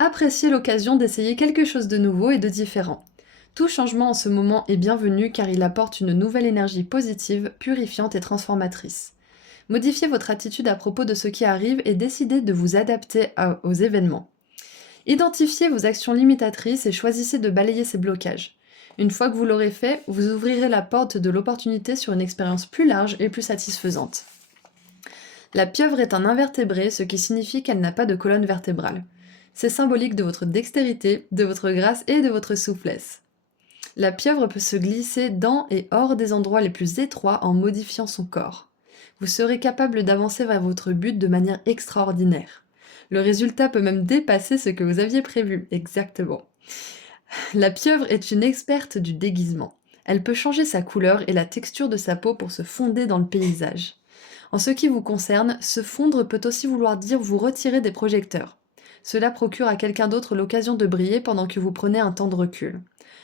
Appréciez l'occasion d'essayer quelque chose de nouveau et de différent. Tout changement en ce moment est bienvenu car il apporte une nouvelle énergie positive, purifiante et transformatrice. Modifiez votre attitude à propos de ce qui arrive et décidez de vous adapter aux événements. Identifiez vos actions limitatrices et choisissez de balayer ces blocages. Une fois que vous l'aurez fait, vous ouvrirez la porte de l'opportunité sur une expérience plus large et plus satisfaisante. La pieuvre est un invertébré, ce qui signifie qu'elle n'a pas de colonne vertébrale. C'est symbolique de votre dextérité, de votre grâce et de votre souplesse. La pieuvre peut se glisser dans et hors des endroits les plus étroits en modifiant son corps. Vous serez capable d'avancer vers votre but de manière extraordinaire. Le résultat peut même dépasser ce que vous aviez prévu, exactement. La pieuvre est une experte du déguisement. Elle peut changer sa couleur et la texture de sa peau pour se fonder dans le paysage. En ce qui vous concerne, se fondre peut aussi vouloir dire vous retirer des projecteurs. Cela procure à quelqu'un d'autre l'occasion de briller pendant que vous prenez un temps de recul.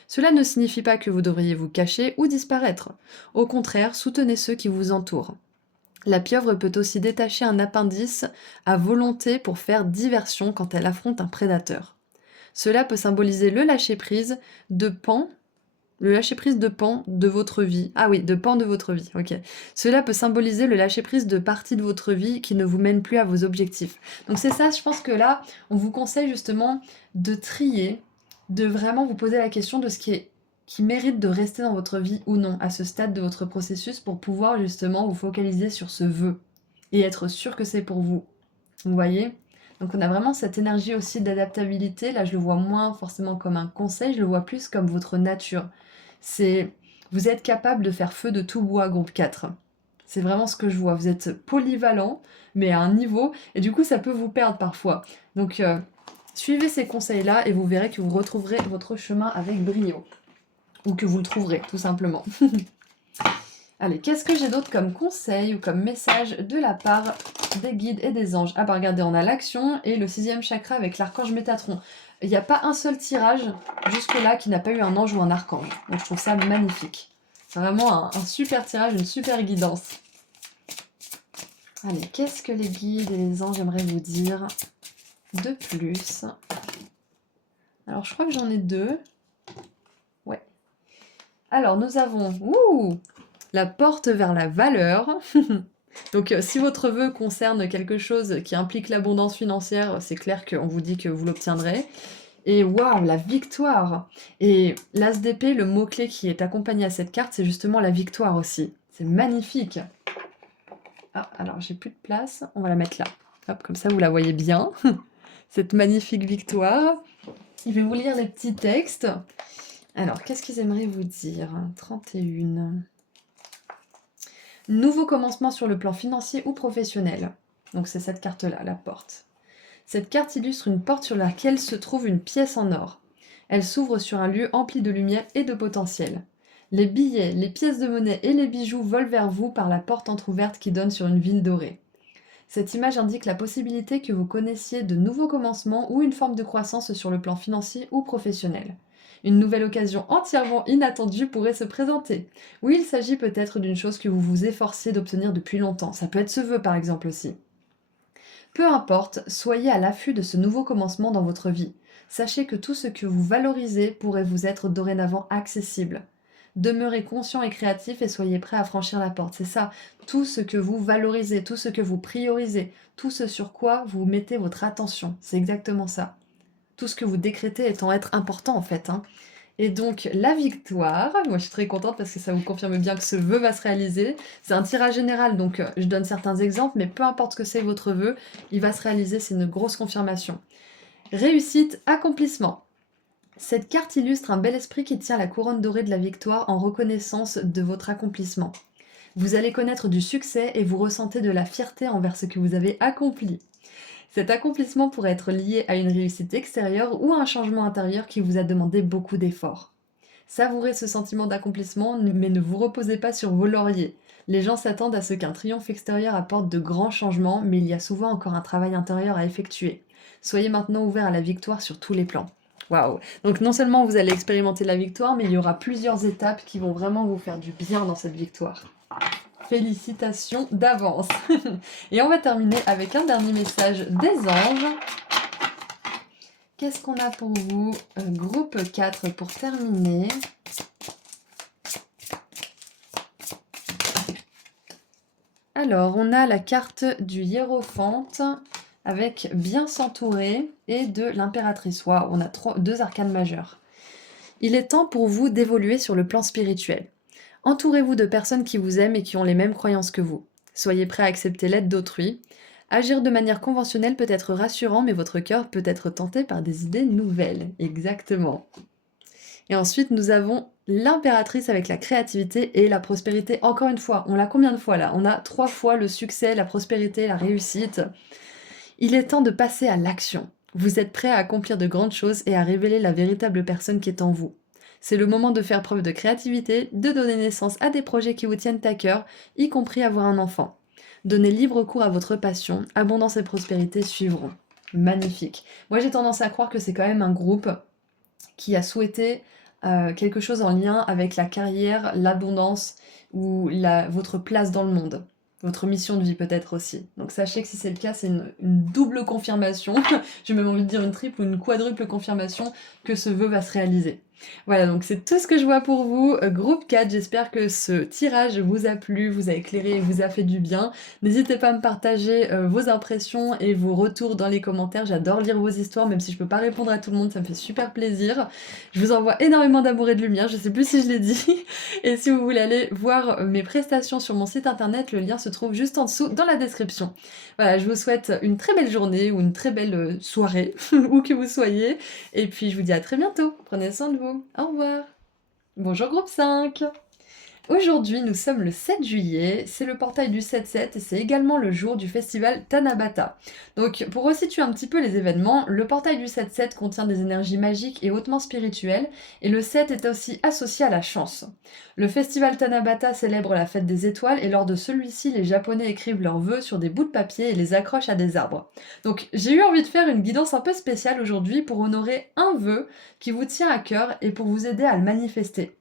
Cela ne signifie pas que vous devriez vous cacher ou disparaître. Au contraire, soutenez ceux qui vous entourent. La pieuvre peut aussi détacher un appendice à volonté pour faire diversion quand elle affronte un prédateur. Cela peut symboliser le lâcher-prise de pan, le lâcher-prise de pan de votre vie. Ah oui, de pan de votre vie, ok. Cela peut symboliser le lâcher-prise de partie de votre vie qui ne vous mène plus à vos objectifs. Donc c'est ça, je pense que là, on vous conseille justement de trier, de vraiment vous poser la question de ce qui mérite de rester dans votre vie ou non à ce stade de votre processus pour pouvoir justement vous focaliser sur ce vœu et être sûr que c'est pour vous. Vous voyez? Donc on a vraiment cette énergie aussi d'adaptabilité. Là, je le vois moins forcément comme un conseil, je le vois plus comme votre nature. C'est vous êtes capable de faire feu de tout bois, groupe 4. C'est vraiment ce que je vois. Vous êtes polyvalent, mais à un niveau, et du coup, ça peut vous perdre parfois. Donc, suivez ces conseils-là et vous verrez que vous retrouverez votre chemin avec brio. Ou que vous le trouverez, tout simplement. Allez, qu'est-ce que j'ai d'autre comme conseil ou comme message de la part des guides et des anges? Ah bah regardez, on a l'action et le 6e chakra avec l'archange Métatron. Il n'y a pas un seul tirage jusque-là qui n'a pas eu un ange ou un archange. Donc je trouve ça magnifique. C'est vraiment un super tirage, une super guidance. Allez, qu'est-ce que les guides et les anges aimeraient vous dire de plus? Alors je crois que j'en ai deux. Ouais. Alors nous avons... la porte vers la valeur. Donc si votre vœu concerne quelque chose qui implique l'abondance financière, c'est clair qu'on vous dit que vous l'obtiendrez. Et waouh, la victoire! Et l'as d'épée, le mot-clé qui est accompagné à cette carte, c'est justement la victoire aussi. C'est magnifique! Ah, alors j'ai plus de place, on va la mettre là. Hop, comme ça vous la voyez bien. Cette magnifique victoire. Je vais vous lire les petits textes. Alors, qu'est-ce qu'ils aimeraient vous dire? 31. Nouveau commencement sur le plan financier ou professionnel. Donc c'est cette carte-là, la porte. Cette carte illustre une porte sur laquelle se trouve une pièce en or. Elle s'ouvre sur un lieu empli de lumière et de potentiel. Les billets, les pièces de monnaie et les bijoux volent vers vous par la porte entr'ouverte qui donne sur une ville dorée. Cette image indique la possibilité que vous connaissiez de nouveaux commencements ou une forme de croissance sur le plan financier ou professionnel. Une nouvelle occasion entièrement inattendue pourrait se présenter. Oui, il s'agit peut-être d'une chose que vous vous efforciez d'obtenir depuis longtemps. Ça peut être ce vœu par exemple aussi. Peu importe, soyez à l'affût de ce nouveau commencement dans votre vie. Sachez que tout ce que vous valorisez pourrait vous être dorénavant accessible. Demeurez conscient et créatif et soyez prêt à franchir la porte. C'est ça, tout ce que vous valorisez, tout ce que vous priorisez, tout ce sur quoi vous mettez votre attention. C'est exactement ça. Tout ce que vous décrétez étant être important en fait, hein. Et donc la victoire, moi je suis très contente parce que ça vous confirme bien que ce vœu va se réaliser. C'est un tirage général, donc je donne certains exemples, mais peu importe ce que c'est votre vœu, il va se réaliser, c'est une grosse confirmation. Réussite, accomplissement. Cette carte illustre un bel esprit qui tient la couronne dorée de la victoire en reconnaissance de votre accomplissement. Vous allez connaître du succès et vous ressentez de la fierté envers ce que vous avez accompli. Cet accomplissement pourrait être lié à une réussite extérieure ou à un changement intérieur qui vous a demandé beaucoup d'efforts. Savourez ce sentiment d'accomplissement, mais ne vous reposez pas sur vos lauriers. Les gens s'attendent à ce qu'un triomphe extérieur apporte de grands changements, mais il y a souvent encore un travail intérieur à effectuer. Soyez maintenant ouvert à la victoire sur tous les plans. Waouh! Donc non seulement vous allez expérimenter la victoire, mais il y aura plusieurs étapes qui vont vraiment vous faire du bien dans cette victoire. Félicitations d'avance. Et on va terminer avec un dernier message des anges. Qu'est-ce qu'on a pour vous? Groupe 4 pour terminer. Alors, on a la carte du hiérophante avec bien s'entourer et de l'impératrice. Waouh, on a deux arcanes majeures. Il est temps pour vous d'évoluer sur le plan spirituel. Entourez-vous de personnes qui vous aiment et qui ont les mêmes croyances que vous. Soyez prêt à accepter l'aide d'autrui. Agir de manière conventionnelle peut être rassurant, mais votre cœur peut être tenté par des idées nouvelles. Exactement. Et ensuite, nous avons l'impératrice avec la créativité et la prospérité. Encore une fois, on l'a combien de fois là? On a 3 fois le succès, la prospérité, la réussite. Il est temps de passer à l'action. Vous êtes prêt à accomplir de grandes choses et à révéler la véritable personne qui est en vous. C'est le moment de faire preuve de créativité, de donner naissance à des projets qui vous tiennent à cœur, y compris avoir un enfant. Donnez libre cours à votre passion, abondance et prospérité suivront. Magnifique. Moi j'ai tendance à croire que c'est quand même un groupe qui a souhaité quelque chose en lien avec la carrière, l'abondance ou votre place dans le monde. Votre mission de vie peut-être aussi. Donc sachez que si c'est le cas, c'est une double confirmation, j'ai même envie de dire une triple ou une quadruple confirmation que ce vœu va se réaliser. Voilà, donc c'est tout ce que je vois pour vous. Groupe 4, j'espère que ce tirage vous a plu, vous a éclairé et vous a fait du bien. N'hésitez pas à me partager vos impressions et vos retours dans les commentaires. J'adore lire vos histoires, même si je peux pas répondre à tout le monde, ça me fait super plaisir. Je vous envoie énormément d'amour et de lumière, je sais plus si je l'ai dit. Et si vous voulez aller voir mes prestations sur mon site internet, le lien se trouve juste en dessous dans la description. Voilà, je vous souhaite une très belle journée ou une très belle soirée, où que vous soyez. Et puis je vous dis à très bientôt. Prenez soin de vous. Au revoir. Bonjour groupe 5. Aujourd'hui, nous sommes le 7 juillet, c'est le portail du 7-7 et c'est également le jour du festival Tanabata. Donc, pour resituer un petit peu les événements, le portail du 7-7 contient des énergies magiques et hautement spirituelles, et le 7 est aussi associé à la chance. Le festival Tanabata célèbre la fête des étoiles, et lors de celui-ci, les Japonais écrivent leurs vœux sur des bouts de papier et les accrochent à des arbres. Donc, j'ai eu envie de faire une guidance un peu spéciale aujourd'hui pour honorer un vœu qui vous tient à cœur et pour vous aider à le manifester.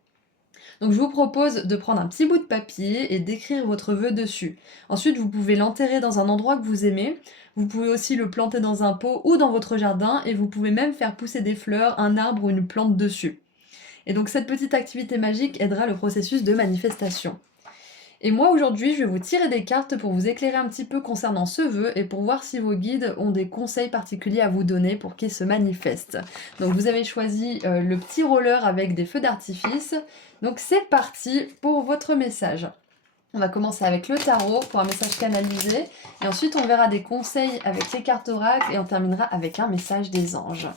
Donc je vous propose de prendre un petit bout de papier et d'écrire votre vœu dessus. Ensuite, vous pouvez l'enterrer dans un endroit que vous aimez. Vous pouvez aussi le planter dans un pot ou dans votre jardin et vous pouvez même faire pousser des fleurs, un arbre ou une plante dessus. Et donc cette petite activité magique aidera le processus de manifestation. Et moi aujourd'hui, je vais vous tirer des cartes pour vous éclairer un petit peu concernant ce vœu et pour voir si vos guides ont des conseils particuliers à vous donner pour qu'il se manifeste. Donc vous avez choisi le petit roller avec des feux d'artifice. Donc c'est parti pour votre message. On va commencer avec le tarot pour un message canalisé et ensuite on verra des conseils avec les cartes oracles et on terminera avec un message des anges.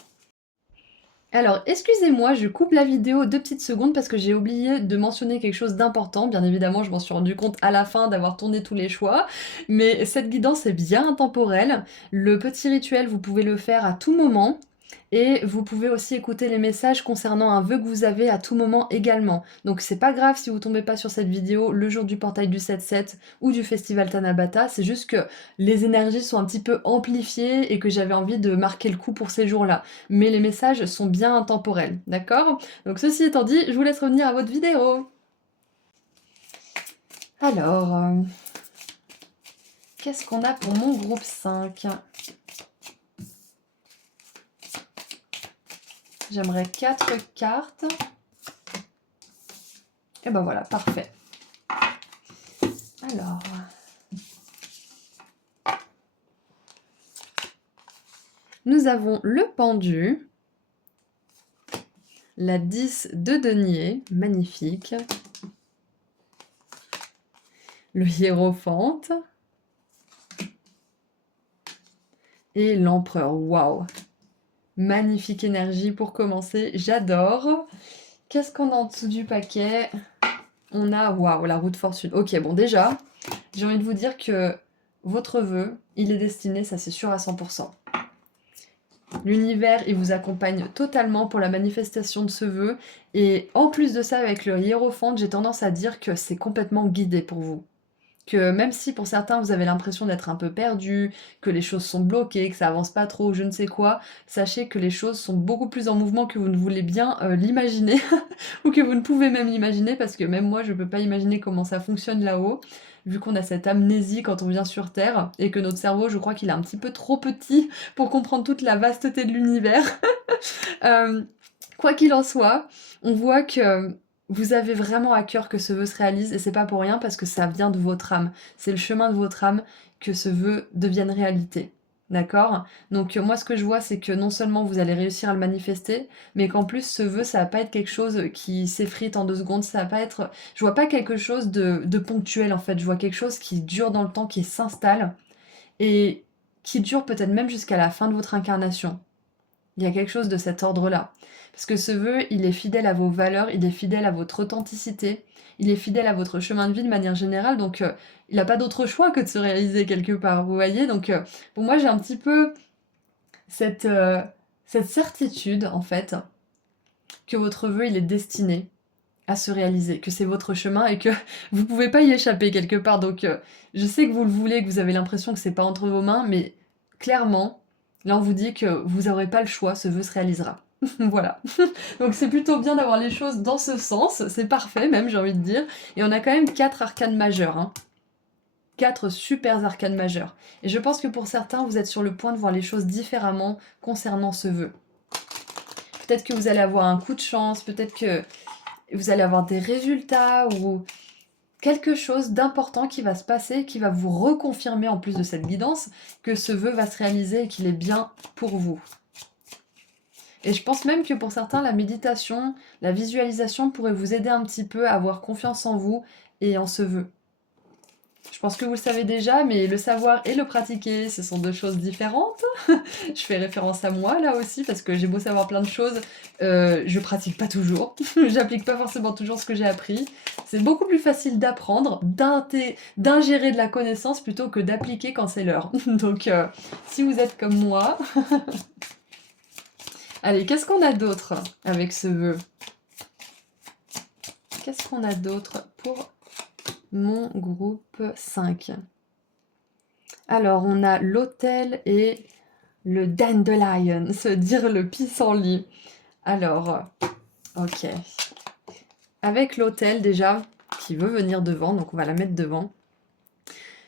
Alors, excusez-moi, je coupe la vidéo 2 petites secondes parce que j'ai oublié de mentionner quelque chose d'important. Bien évidemment, je m'en suis rendu compte à la fin d'avoir tourné tous les choix, mais cette guidance est bien intemporelle. Le petit rituel, vous pouvez le faire à tout moment. Et vous pouvez aussi écouter les messages concernant un vœu que vous avez à tout moment également. Donc c'est pas grave si vous tombez pas sur cette vidéo le jour du portail du 7-7 ou du festival Tanabata, c'est juste que les énergies sont un petit peu amplifiées et que j'avais envie de marquer le coup pour ces jours-là. Mais les messages sont bien intemporels, d'accord? Donc ceci étant dit, je vous laisse revenir à votre vidéo. Alors, qu'est-ce qu'on a pour mon groupe 5? J'aimerais 4 cartes. Et ben voilà, parfait. Alors... Nous avons le pendu, la 10 de denier, magnifique, le hiérophante et l'empereur. Waouh! Magnifique énergie pour commencer, j'adore. Qu'est-ce qu'on a en dessous du paquet? On a, waouh, la roue de fortune. Ok, bon déjà, j'ai envie de vous dire que votre vœu, il est destiné, ça c'est sûr à 100%. L'univers, il vous accompagne totalement pour la manifestation de ce vœu. Et en plus de ça, avec le hiérophante, j'ai tendance à dire que c'est complètement guidé pour vous. Que même si pour certains vous avez l'impression d'être un peu perdu, que les choses sont bloquées, que ça avance pas trop, je ne sais quoi, sachez que les choses sont beaucoup plus en mouvement que vous ne voulez bien l'imaginer, ou que vous ne pouvez même l'imaginer, parce que même moi je peux pas imaginer comment ça fonctionne là-haut, vu qu'on a cette amnésie quand on vient sur Terre, et que notre cerveau, je crois qu'il est un petit peu trop petit pour comprendre toute la vasteté de l'univers. Quoi qu'il en soit, on voit que vous avez vraiment à cœur que ce vœu se réalise, et c'est pas pour rien parce que ça vient de votre âme. C'est le chemin de votre âme que ce vœu devienne réalité. D'accord? Donc moi ce que je vois c'est que non seulement vous allez réussir à le manifester, mais qu'en plus ce vœu ça va pas être quelque chose qui s'effrite en 2 secondes, ça va pas être... Je vois pas quelque chose de ponctuel en fait, je vois quelque chose qui dure dans le temps, qui s'installe, et qui dure peut-être même jusqu'à la fin de votre incarnation. Il y a quelque chose de cet ordre-là. Parce que ce vœu, il est fidèle à vos valeurs, il est fidèle à votre authenticité, il est fidèle à votre chemin de vie de manière générale, donc il n'a pas d'autre choix que de se réaliser quelque part, vous voyez. Donc pour moi, j'ai un petit peu cette, cette certitude, en fait, que votre vœu, il est destiné à se réaliser, que c'est votre chemin et que vous pouvez pas y échapper quelque part. Donc je sais que vous le voulez, que vous avez l'impression que c'est pas entre vos mains, mais clairement, là on vous dit que vous n'aurez pas le choix, ce vœu se réalisera. Voilà. Donc c'est plutôt bien d'avoir les choses dans ce sens, c'est parfait même, j'ai envie de dire. Et on a quand même 4 arcanes majeurs, hein. 4 super arcanes majeurs. Et je pense que pour certains, vous êtes sur le point de voir les choses différemment concernant ce vœu. Peut-être que vous allez avoir un coup de chance, peut-être que vous allez avoir des résultats ou quelque chose d'important qui va se passer, qui va vous reconfirmer en plus de cette guidance que ce vœu va se réaliser et qu'il est bien pour vous. Et je pense même que pour certains, la méditation, la visualisation pourrait vous aider un petit peu à avoir confiance en vous et en ce vœu. Je pense que vous le savez déjà, mais le savoir et le pratiquer, ce sont 2 choses différentes. Je fais référence à moi là aussi, parce que j'ai beau savoir plein de choses, je pratique pas toujours. J'applique pas forcément toujours ce que j'ai appris. C'est beaucoup plus facile d'apprendre, d'ingérer de la connaissance plutôt que d'appliquer quand c'est l'heure. Donc si vous êtes comme moi... Allez, qu'est-ce qu'on a d'autre avec ce vœu? Qu'est-ce qu'on a d'autre pour mon groupe 5? Alors, on a l'autel et le dandelion, se dire le pissenlit. Alors, ok. Avec l'autel déjà, qui veut venir devant, donc on va la mettre devant,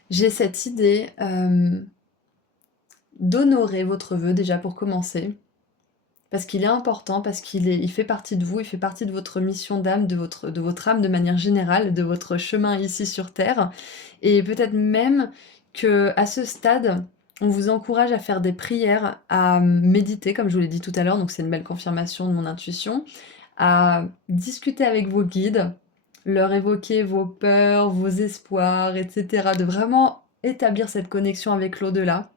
j'ai cette idée d'honorer votre vœu déjà pour commencer. Parce qu'il est important, parce il fait partie de vous, il fait partie de votre mission d'âme, de votre âme de manière générale, de votre chemin ici sur Terre. Et peut-être même qu'à ce stade, on vous encourage à faire des prières, à méditer, comme je vous l'ai dit tout à l'heure, donc c'est une belle confirmation de mon intuition, à discuter avec vos guides, leur évoquer vos peurs, vos espoirs, etc. De vraiment établir cette connexion avec l'au-delà,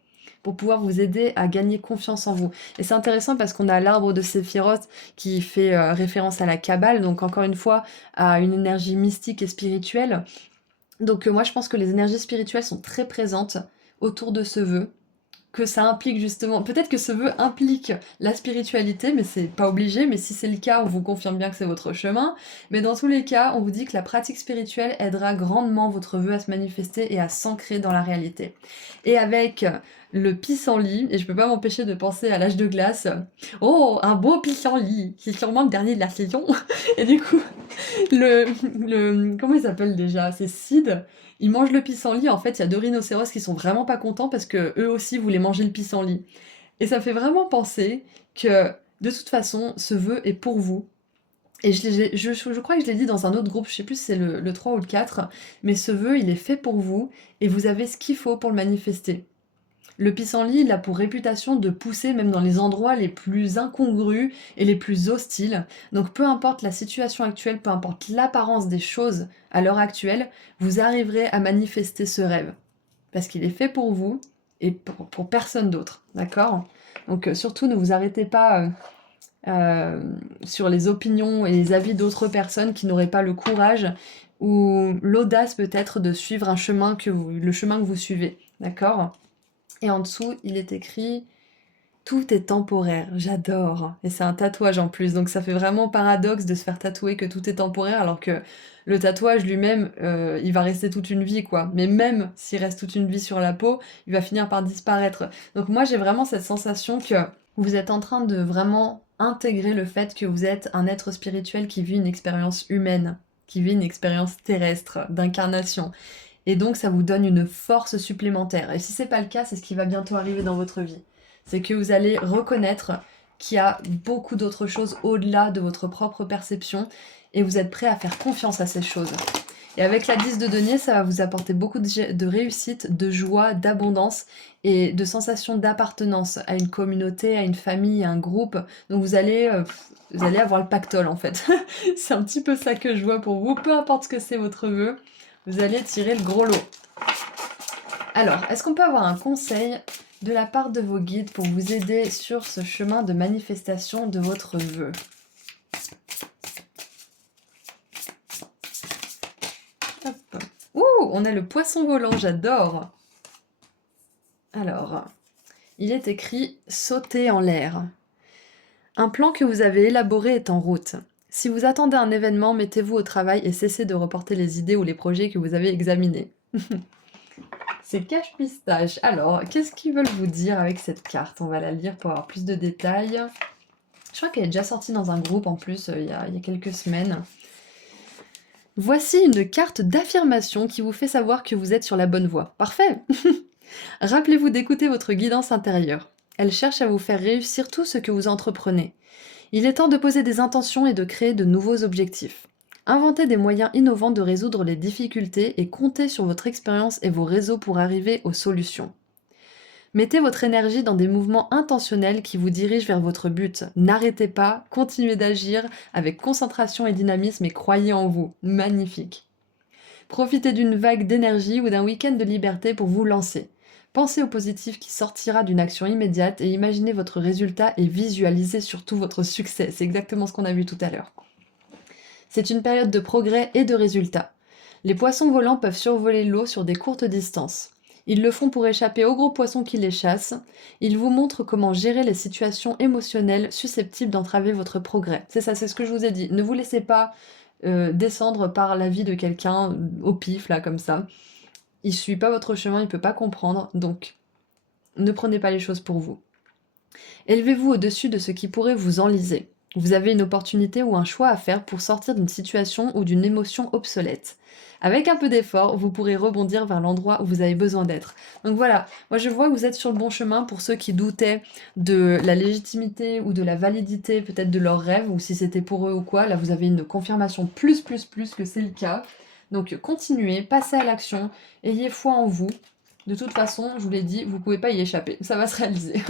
pour pouvoir vous aider à gagner confiance en vous. Et c'est intéressant parce qu'on a l'arbre de Séphiroth qui fait référence à la Kabbale, donc encore une fois à une énergie mystique et spirituelle. Donc moi je pense que les énergies spirituelles sont très présentes autour de ce vœu, que ça implique justement, peut-être que ce vœu implique la spiritualité, mais c'est pas obligé, mais si c'est le cas, on vous confirme bien que c'est votre chemin. Mais dans tous les cas, on vous dit que la pratique spirituelle aidera grandement votre vœu à se manifester et à s'ancrer dans la réalité. Et avec le pissenlit, et je peux pas m'empêcher de penser à l'âge de glace, oh, un beau pissenlit, c'est sûrement le dernier de la saison. Et du coup, comment il s'appelle déjà? C'est Sid. Ils mangent le pissenlit, en fait, il y a 2 rhinocéros qui sont vraiment pas contents parce que eux aussi voulaient manger le pissenlit. Et ça fait vraiment penser que, de toute façon, ce vœu est pour vous. Et je crois que je l'ai dit dans un autre groupe, je sais plus si c'est le 3 ou le 4, mais ce vœu, il est fait pour vous et vous avez ce qu'il faut pour le manifester. Le pissenlit, il a pour réputation de pousser même dans les endroits les plus incongrus et les plus hostiles. Donc peu importe la situation actuelle, peu importe l'apparence des choses à l'heure actuelle, vous arriverez à manifester ce rêve. Parce qu'il est fait pour vous et pour personne d'autre. D'accord? Donc surtout ne vous arrêtez pas sur les opinions et les avis d'autres personnes qui n'auraient pas le courage ou l'audace peut-être de suivre le chemin que vous suivez. D'accord? Et en dessous, il est écrit tout est temporaire. J'adore. Et c'est un tatouage en plus, donc ça fait vraiment paradoxe de se faire tatouer que tout est temporaire, alors que le tatouage lui-même, il va rester toute une vie, quoi. Mais même s'il reste toute une vie sur la peau, il va finir par disparaître. Donc moi, j'ai vraiment cette sensation que vous êtes en train de vraiment intégrer le fait que vous êtes un être spirituel qui vit une expérience humaine, qui vit une expérience terrestre, d'incarnation. Et donc ça vous donne une force supplémentaire. Et si c'est pas le cas, c'est ce qui va bientôt arriver dans votre vie. C'est que vous allez reconnaître qu'il y a beaucoup d'autres choses au-delà de votre propre perception et vous êtes prêt à faire confiance à ces choses. Et avec la 10 de denier, ça va vous apporter beaucoup de réussite, de joie, d'abondance et de sensation d'appartenance à une communauté, à une famille, à un groupe. Donc vous allez avoir le pactole en fait. C'est un petit peu ça que je vois pour vous. Peu importe ce que c'est votre vœu, vous allez tirer le gros lot. Alors, est-ce qu'on peut avoir un conseil de la part de vos guides pour vous aider sur ce chemin de manifestation de votre vœu? Hop. Ouh, on a le poisson volant, j'adore. Alors, il est écrit « Sauter en l'air ». Un plan que vous avez élaboré est en route. Si vous attendez un événement, mettez-vous au travail et cessez de reporter les idées ou les projets que vous avez examinés. C'est cache-pistache. Alors, qu'est-ce qu'ils veulent vous dire avec cette carte? On va la lire pour avoir plus de détails. Je crois qu'elle est déjà sortie dans un groupe en plus il y a quelques semaines. Voici une carte d'affirmation qui vous fait savoir que vous êtes sur la bonne voie. Parfait. Rappelez-vous d'écouter votre guidance intérieure. Elle cherche à vous faire réussir tout ce que vous entreprenez. Il est temps de poser des intentions et de créer de nouveaux objectifs. Inventez des moyens innovants de résoudre les difficultés et comptez sur votre expérience et vos réseaux pour arriver aux solutions. Mettez votre énergie dans des mouvements intentionnels qui vous dirigent vers votre but. N'arrêtez pas, continuez d'agir avec concentration et dynamisme et croyez en vous. Magnifique. Profitez d'une vague d'énergie ou d'un week-end de liberté pour vous lancer. Pensez au positif qui sortira d'une action immédiate et imaginez votre résultat et visualisez surtout votre succès. C'est exactement ce qu'on a vu tout à l'heure. C'est une période de progrès et de résultats. Les poissons volants peuvent survoler l'eau sur des courtes distances. Ils le font pour échapper aux gros poissons qui les chassent. Ils vous montrent comment gérer les situations émotionnelles susceptibles d'entraver votre progrès. C'est ça, c'est ce que je vous ai dit. Ne vous laissez pas descendre par la vie de quelqu'un au pif, là, comme ça. Il suit pas votre chemin, il peut pas comprendre, donc ne prenez pas les choses pour vous. Élevez-vous au-dessus de ce qui pourrait vous enliser. Vous avez une opportunité ou un choix à faire pour sortir d'une situation ou d'une émotion obsolète. Avec un peu d'effort, vous pourrez rebondir vers l'endroit où vous avez besoin d'être. Donc voilà, moi je vois que vous êtes sur le bon chemin pour ceux qui doutaient de la légitimité ou de la validité peut-être de leurs rêves, ou si c'était pour eux ou quoi. Là vous avez une confirmation plus que c'est le cas. Donc continuez, passez à l'action, ayez foi en vous. De toute façon, je vous l'ai dit, vous pouvez pas y échapper, ça va se réaliser.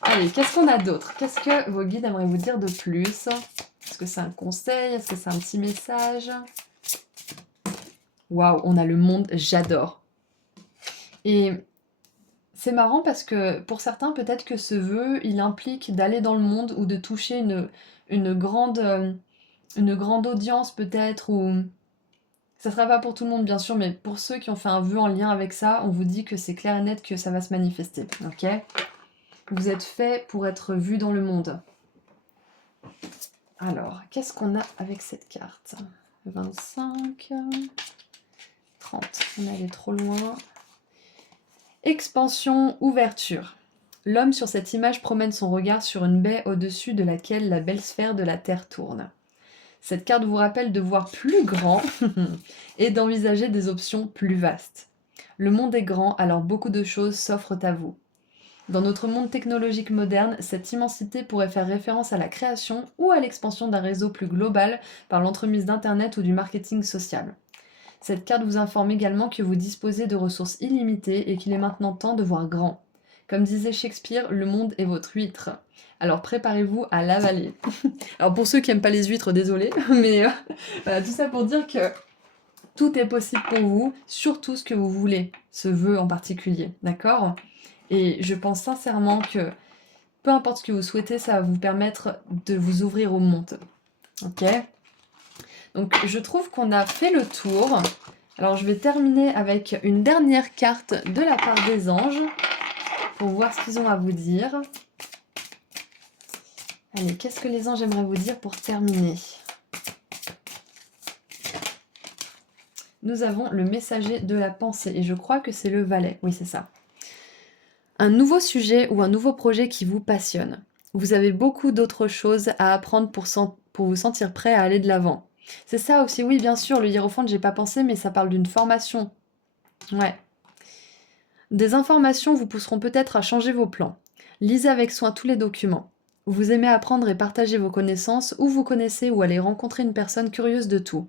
Allez, qu'est-ce qu'on a d'autre? Qu'est-ce que vos guides aimeraient vous dire de plus? Est-ce que c'est un conseil? Est-ce que c'est un petit message? Waouh, on a le monde, j'adore. Et c'est marrant parce que pour certains, peut-être que ce vœu, il implique d'aller dans le monde ou de toucher une grande audience peut-être, ou Ça sera pas pour tout le monde, bien sûr, mais pour ceux qui ont fait un vœu en lien avec ça, on vous dit que c'est clair et net que ça va se manifester, ok? Vous êtes fait pour être vu dans le monde. Alors, qu'est-ce qu'on a avec cette carte? 25, 30, on est allé trop loin. Expansion, ouverture. L'homme sur cette image promène son regard sur une baie au-dessus de laquelle la belle sphère de la Terre tourne. Cette carte vous rappelle de voir plus grand et d'envisager des options plus vastes. Le monde est grand, alors beaucoup de choses s'offrent à vous. Dans notre monde technologique moderne, cette immensité pourrait faire référence à la création ou à l'expansion d'un réseau plus global par l'entremise d'Internet ou du marketing social. Cette carte vous informe également que vous disposez de ressources illimitées et qu'il est maintenant temps de voir grand. Comme disait Shakespeare, le monde est votre huître. Alors préparez-vous à l'avaler. Alors pour ceux qui n'aiment pas les huîtres, désolé, mais voilà, tout ça pour dire que tout est possible pour vous, surtout ce que vous voulez, ce vœu en particulier, d'accord? Et je pense sincèrement que peu importe ce que vous souhaitez, ça va vous permettre de vous ouvrir au monde. Ok? Donc je trouve qu'on a fait le tour. Alors je vais terminer avec une dernière carte de la part des anges pour voir ce qu'ils ont à vous dire. Allez, qu'est-ce que les anges aimeraient vous dire pour terminer? Nous avons le messager de la pensée et je crois que c'est le valet. Oui, c'est ça. Un nouveau sujet ou un nouveau projet qui vous passionne. Vous avez beaucoup d'autres choses à apprendre pour vous sentir prêt à aller de l'avant. C'est ça aussi, oui, bien sûr, le hiérophante, j'ai pas pensé, mais ça parle d'une formation. Ouais. Des informations vous pousseront peut-être à changer vos plans. Lisez avec soin tous les documents. Vous aimez apprendre et partager vos connaissances, ou vous connaissez ou allez rencontrer une personne curieuse de tout.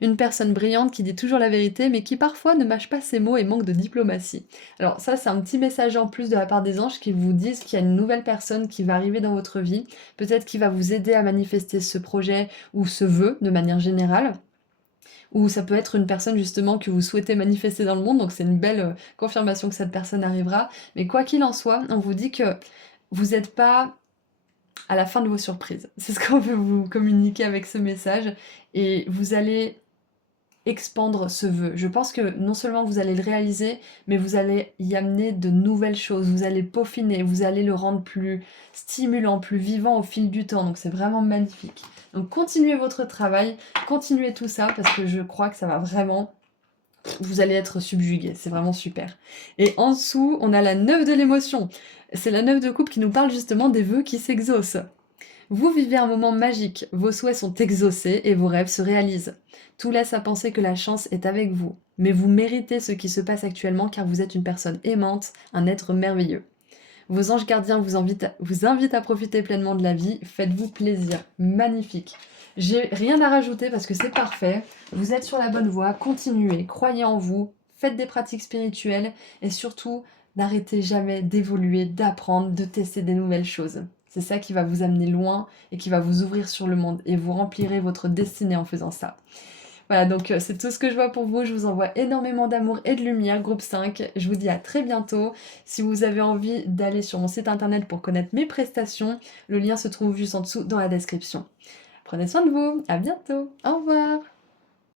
Une personne brillante qui dit toujours la vérité, mais qui parfois ne mâche pas ses mots et manque de diplomatie. Alors ça, c'est un petit message en plus de la part des anges qui vous disent qu'il y a une nouvelle personne qui va arriver dans votre vie, peut-être qui va vous aider à manifester ce projet ou ce vœu de manière générale. Ou ça peut être une personne justement que vous souhaitez manifester dans le monde, donc c'est une belle confirmation que cette personne arrivera. Mais quoi qu'il en soit, on vous dit que vous n'êtes pas à la fin de vos surprises. C'est ce qu'on veut vous communiquer avec ce message. Et vous allez expandre ce vœu. Je pense que non seulement vous allez le réaliser, mais vous allez y amener de nouvelles choses, vous allez peaufiner, vous allez le rendre plus stimulant, plus vivant au fil du temps. Donc c'est vraiment magnifique. Donc continuez votre travail, continuez tout ça, parce que je crois que ça va vraiment... Vous allez être subjugué, c'est vraiment super. Et en dessous, on a la 9 de l'émotion. C'est la 9 de coupe qui nous parle justement des vœux qui s'exaucent. Vous vivez un moment magique, vos souhaits sont exaucés et vos rêves se réalisent. Tout laisse à penser que la chance est avec vous. Mais vous méritez ce qui se passe actuellement car vous êtes une personne aimante, un être merveilleux. Vos anges gardiens vous invitent à profiter pleinement de la vie, faites-vous plaisir. Magnifique. J'ai rien à rajouter parce que c'est parfait. Vous êtes sur la bonne voie, continuez, croyez en vous, faites des pratiques spirituelles et surtout, n'arrêtez jamais d'évoluer, d'apprendre, de tester des nouvelles choses. C'est ça qui va vous amener loin et qui va vous ouvrir sur le monde et vous remplirez votre destinée en faisant ça. Voilà, donc c'est tout ce que je vois pour vous. Je vous envoie énormément d'amour et de lumière, groupe 5. Je vous dis à très bientôt. Si vous avez envie d'aller sur mon site internet pour connaître mes prestations, le lien se trouve juste en dessous dans la description. Prenez soin de vous, à bientôt, au revoir.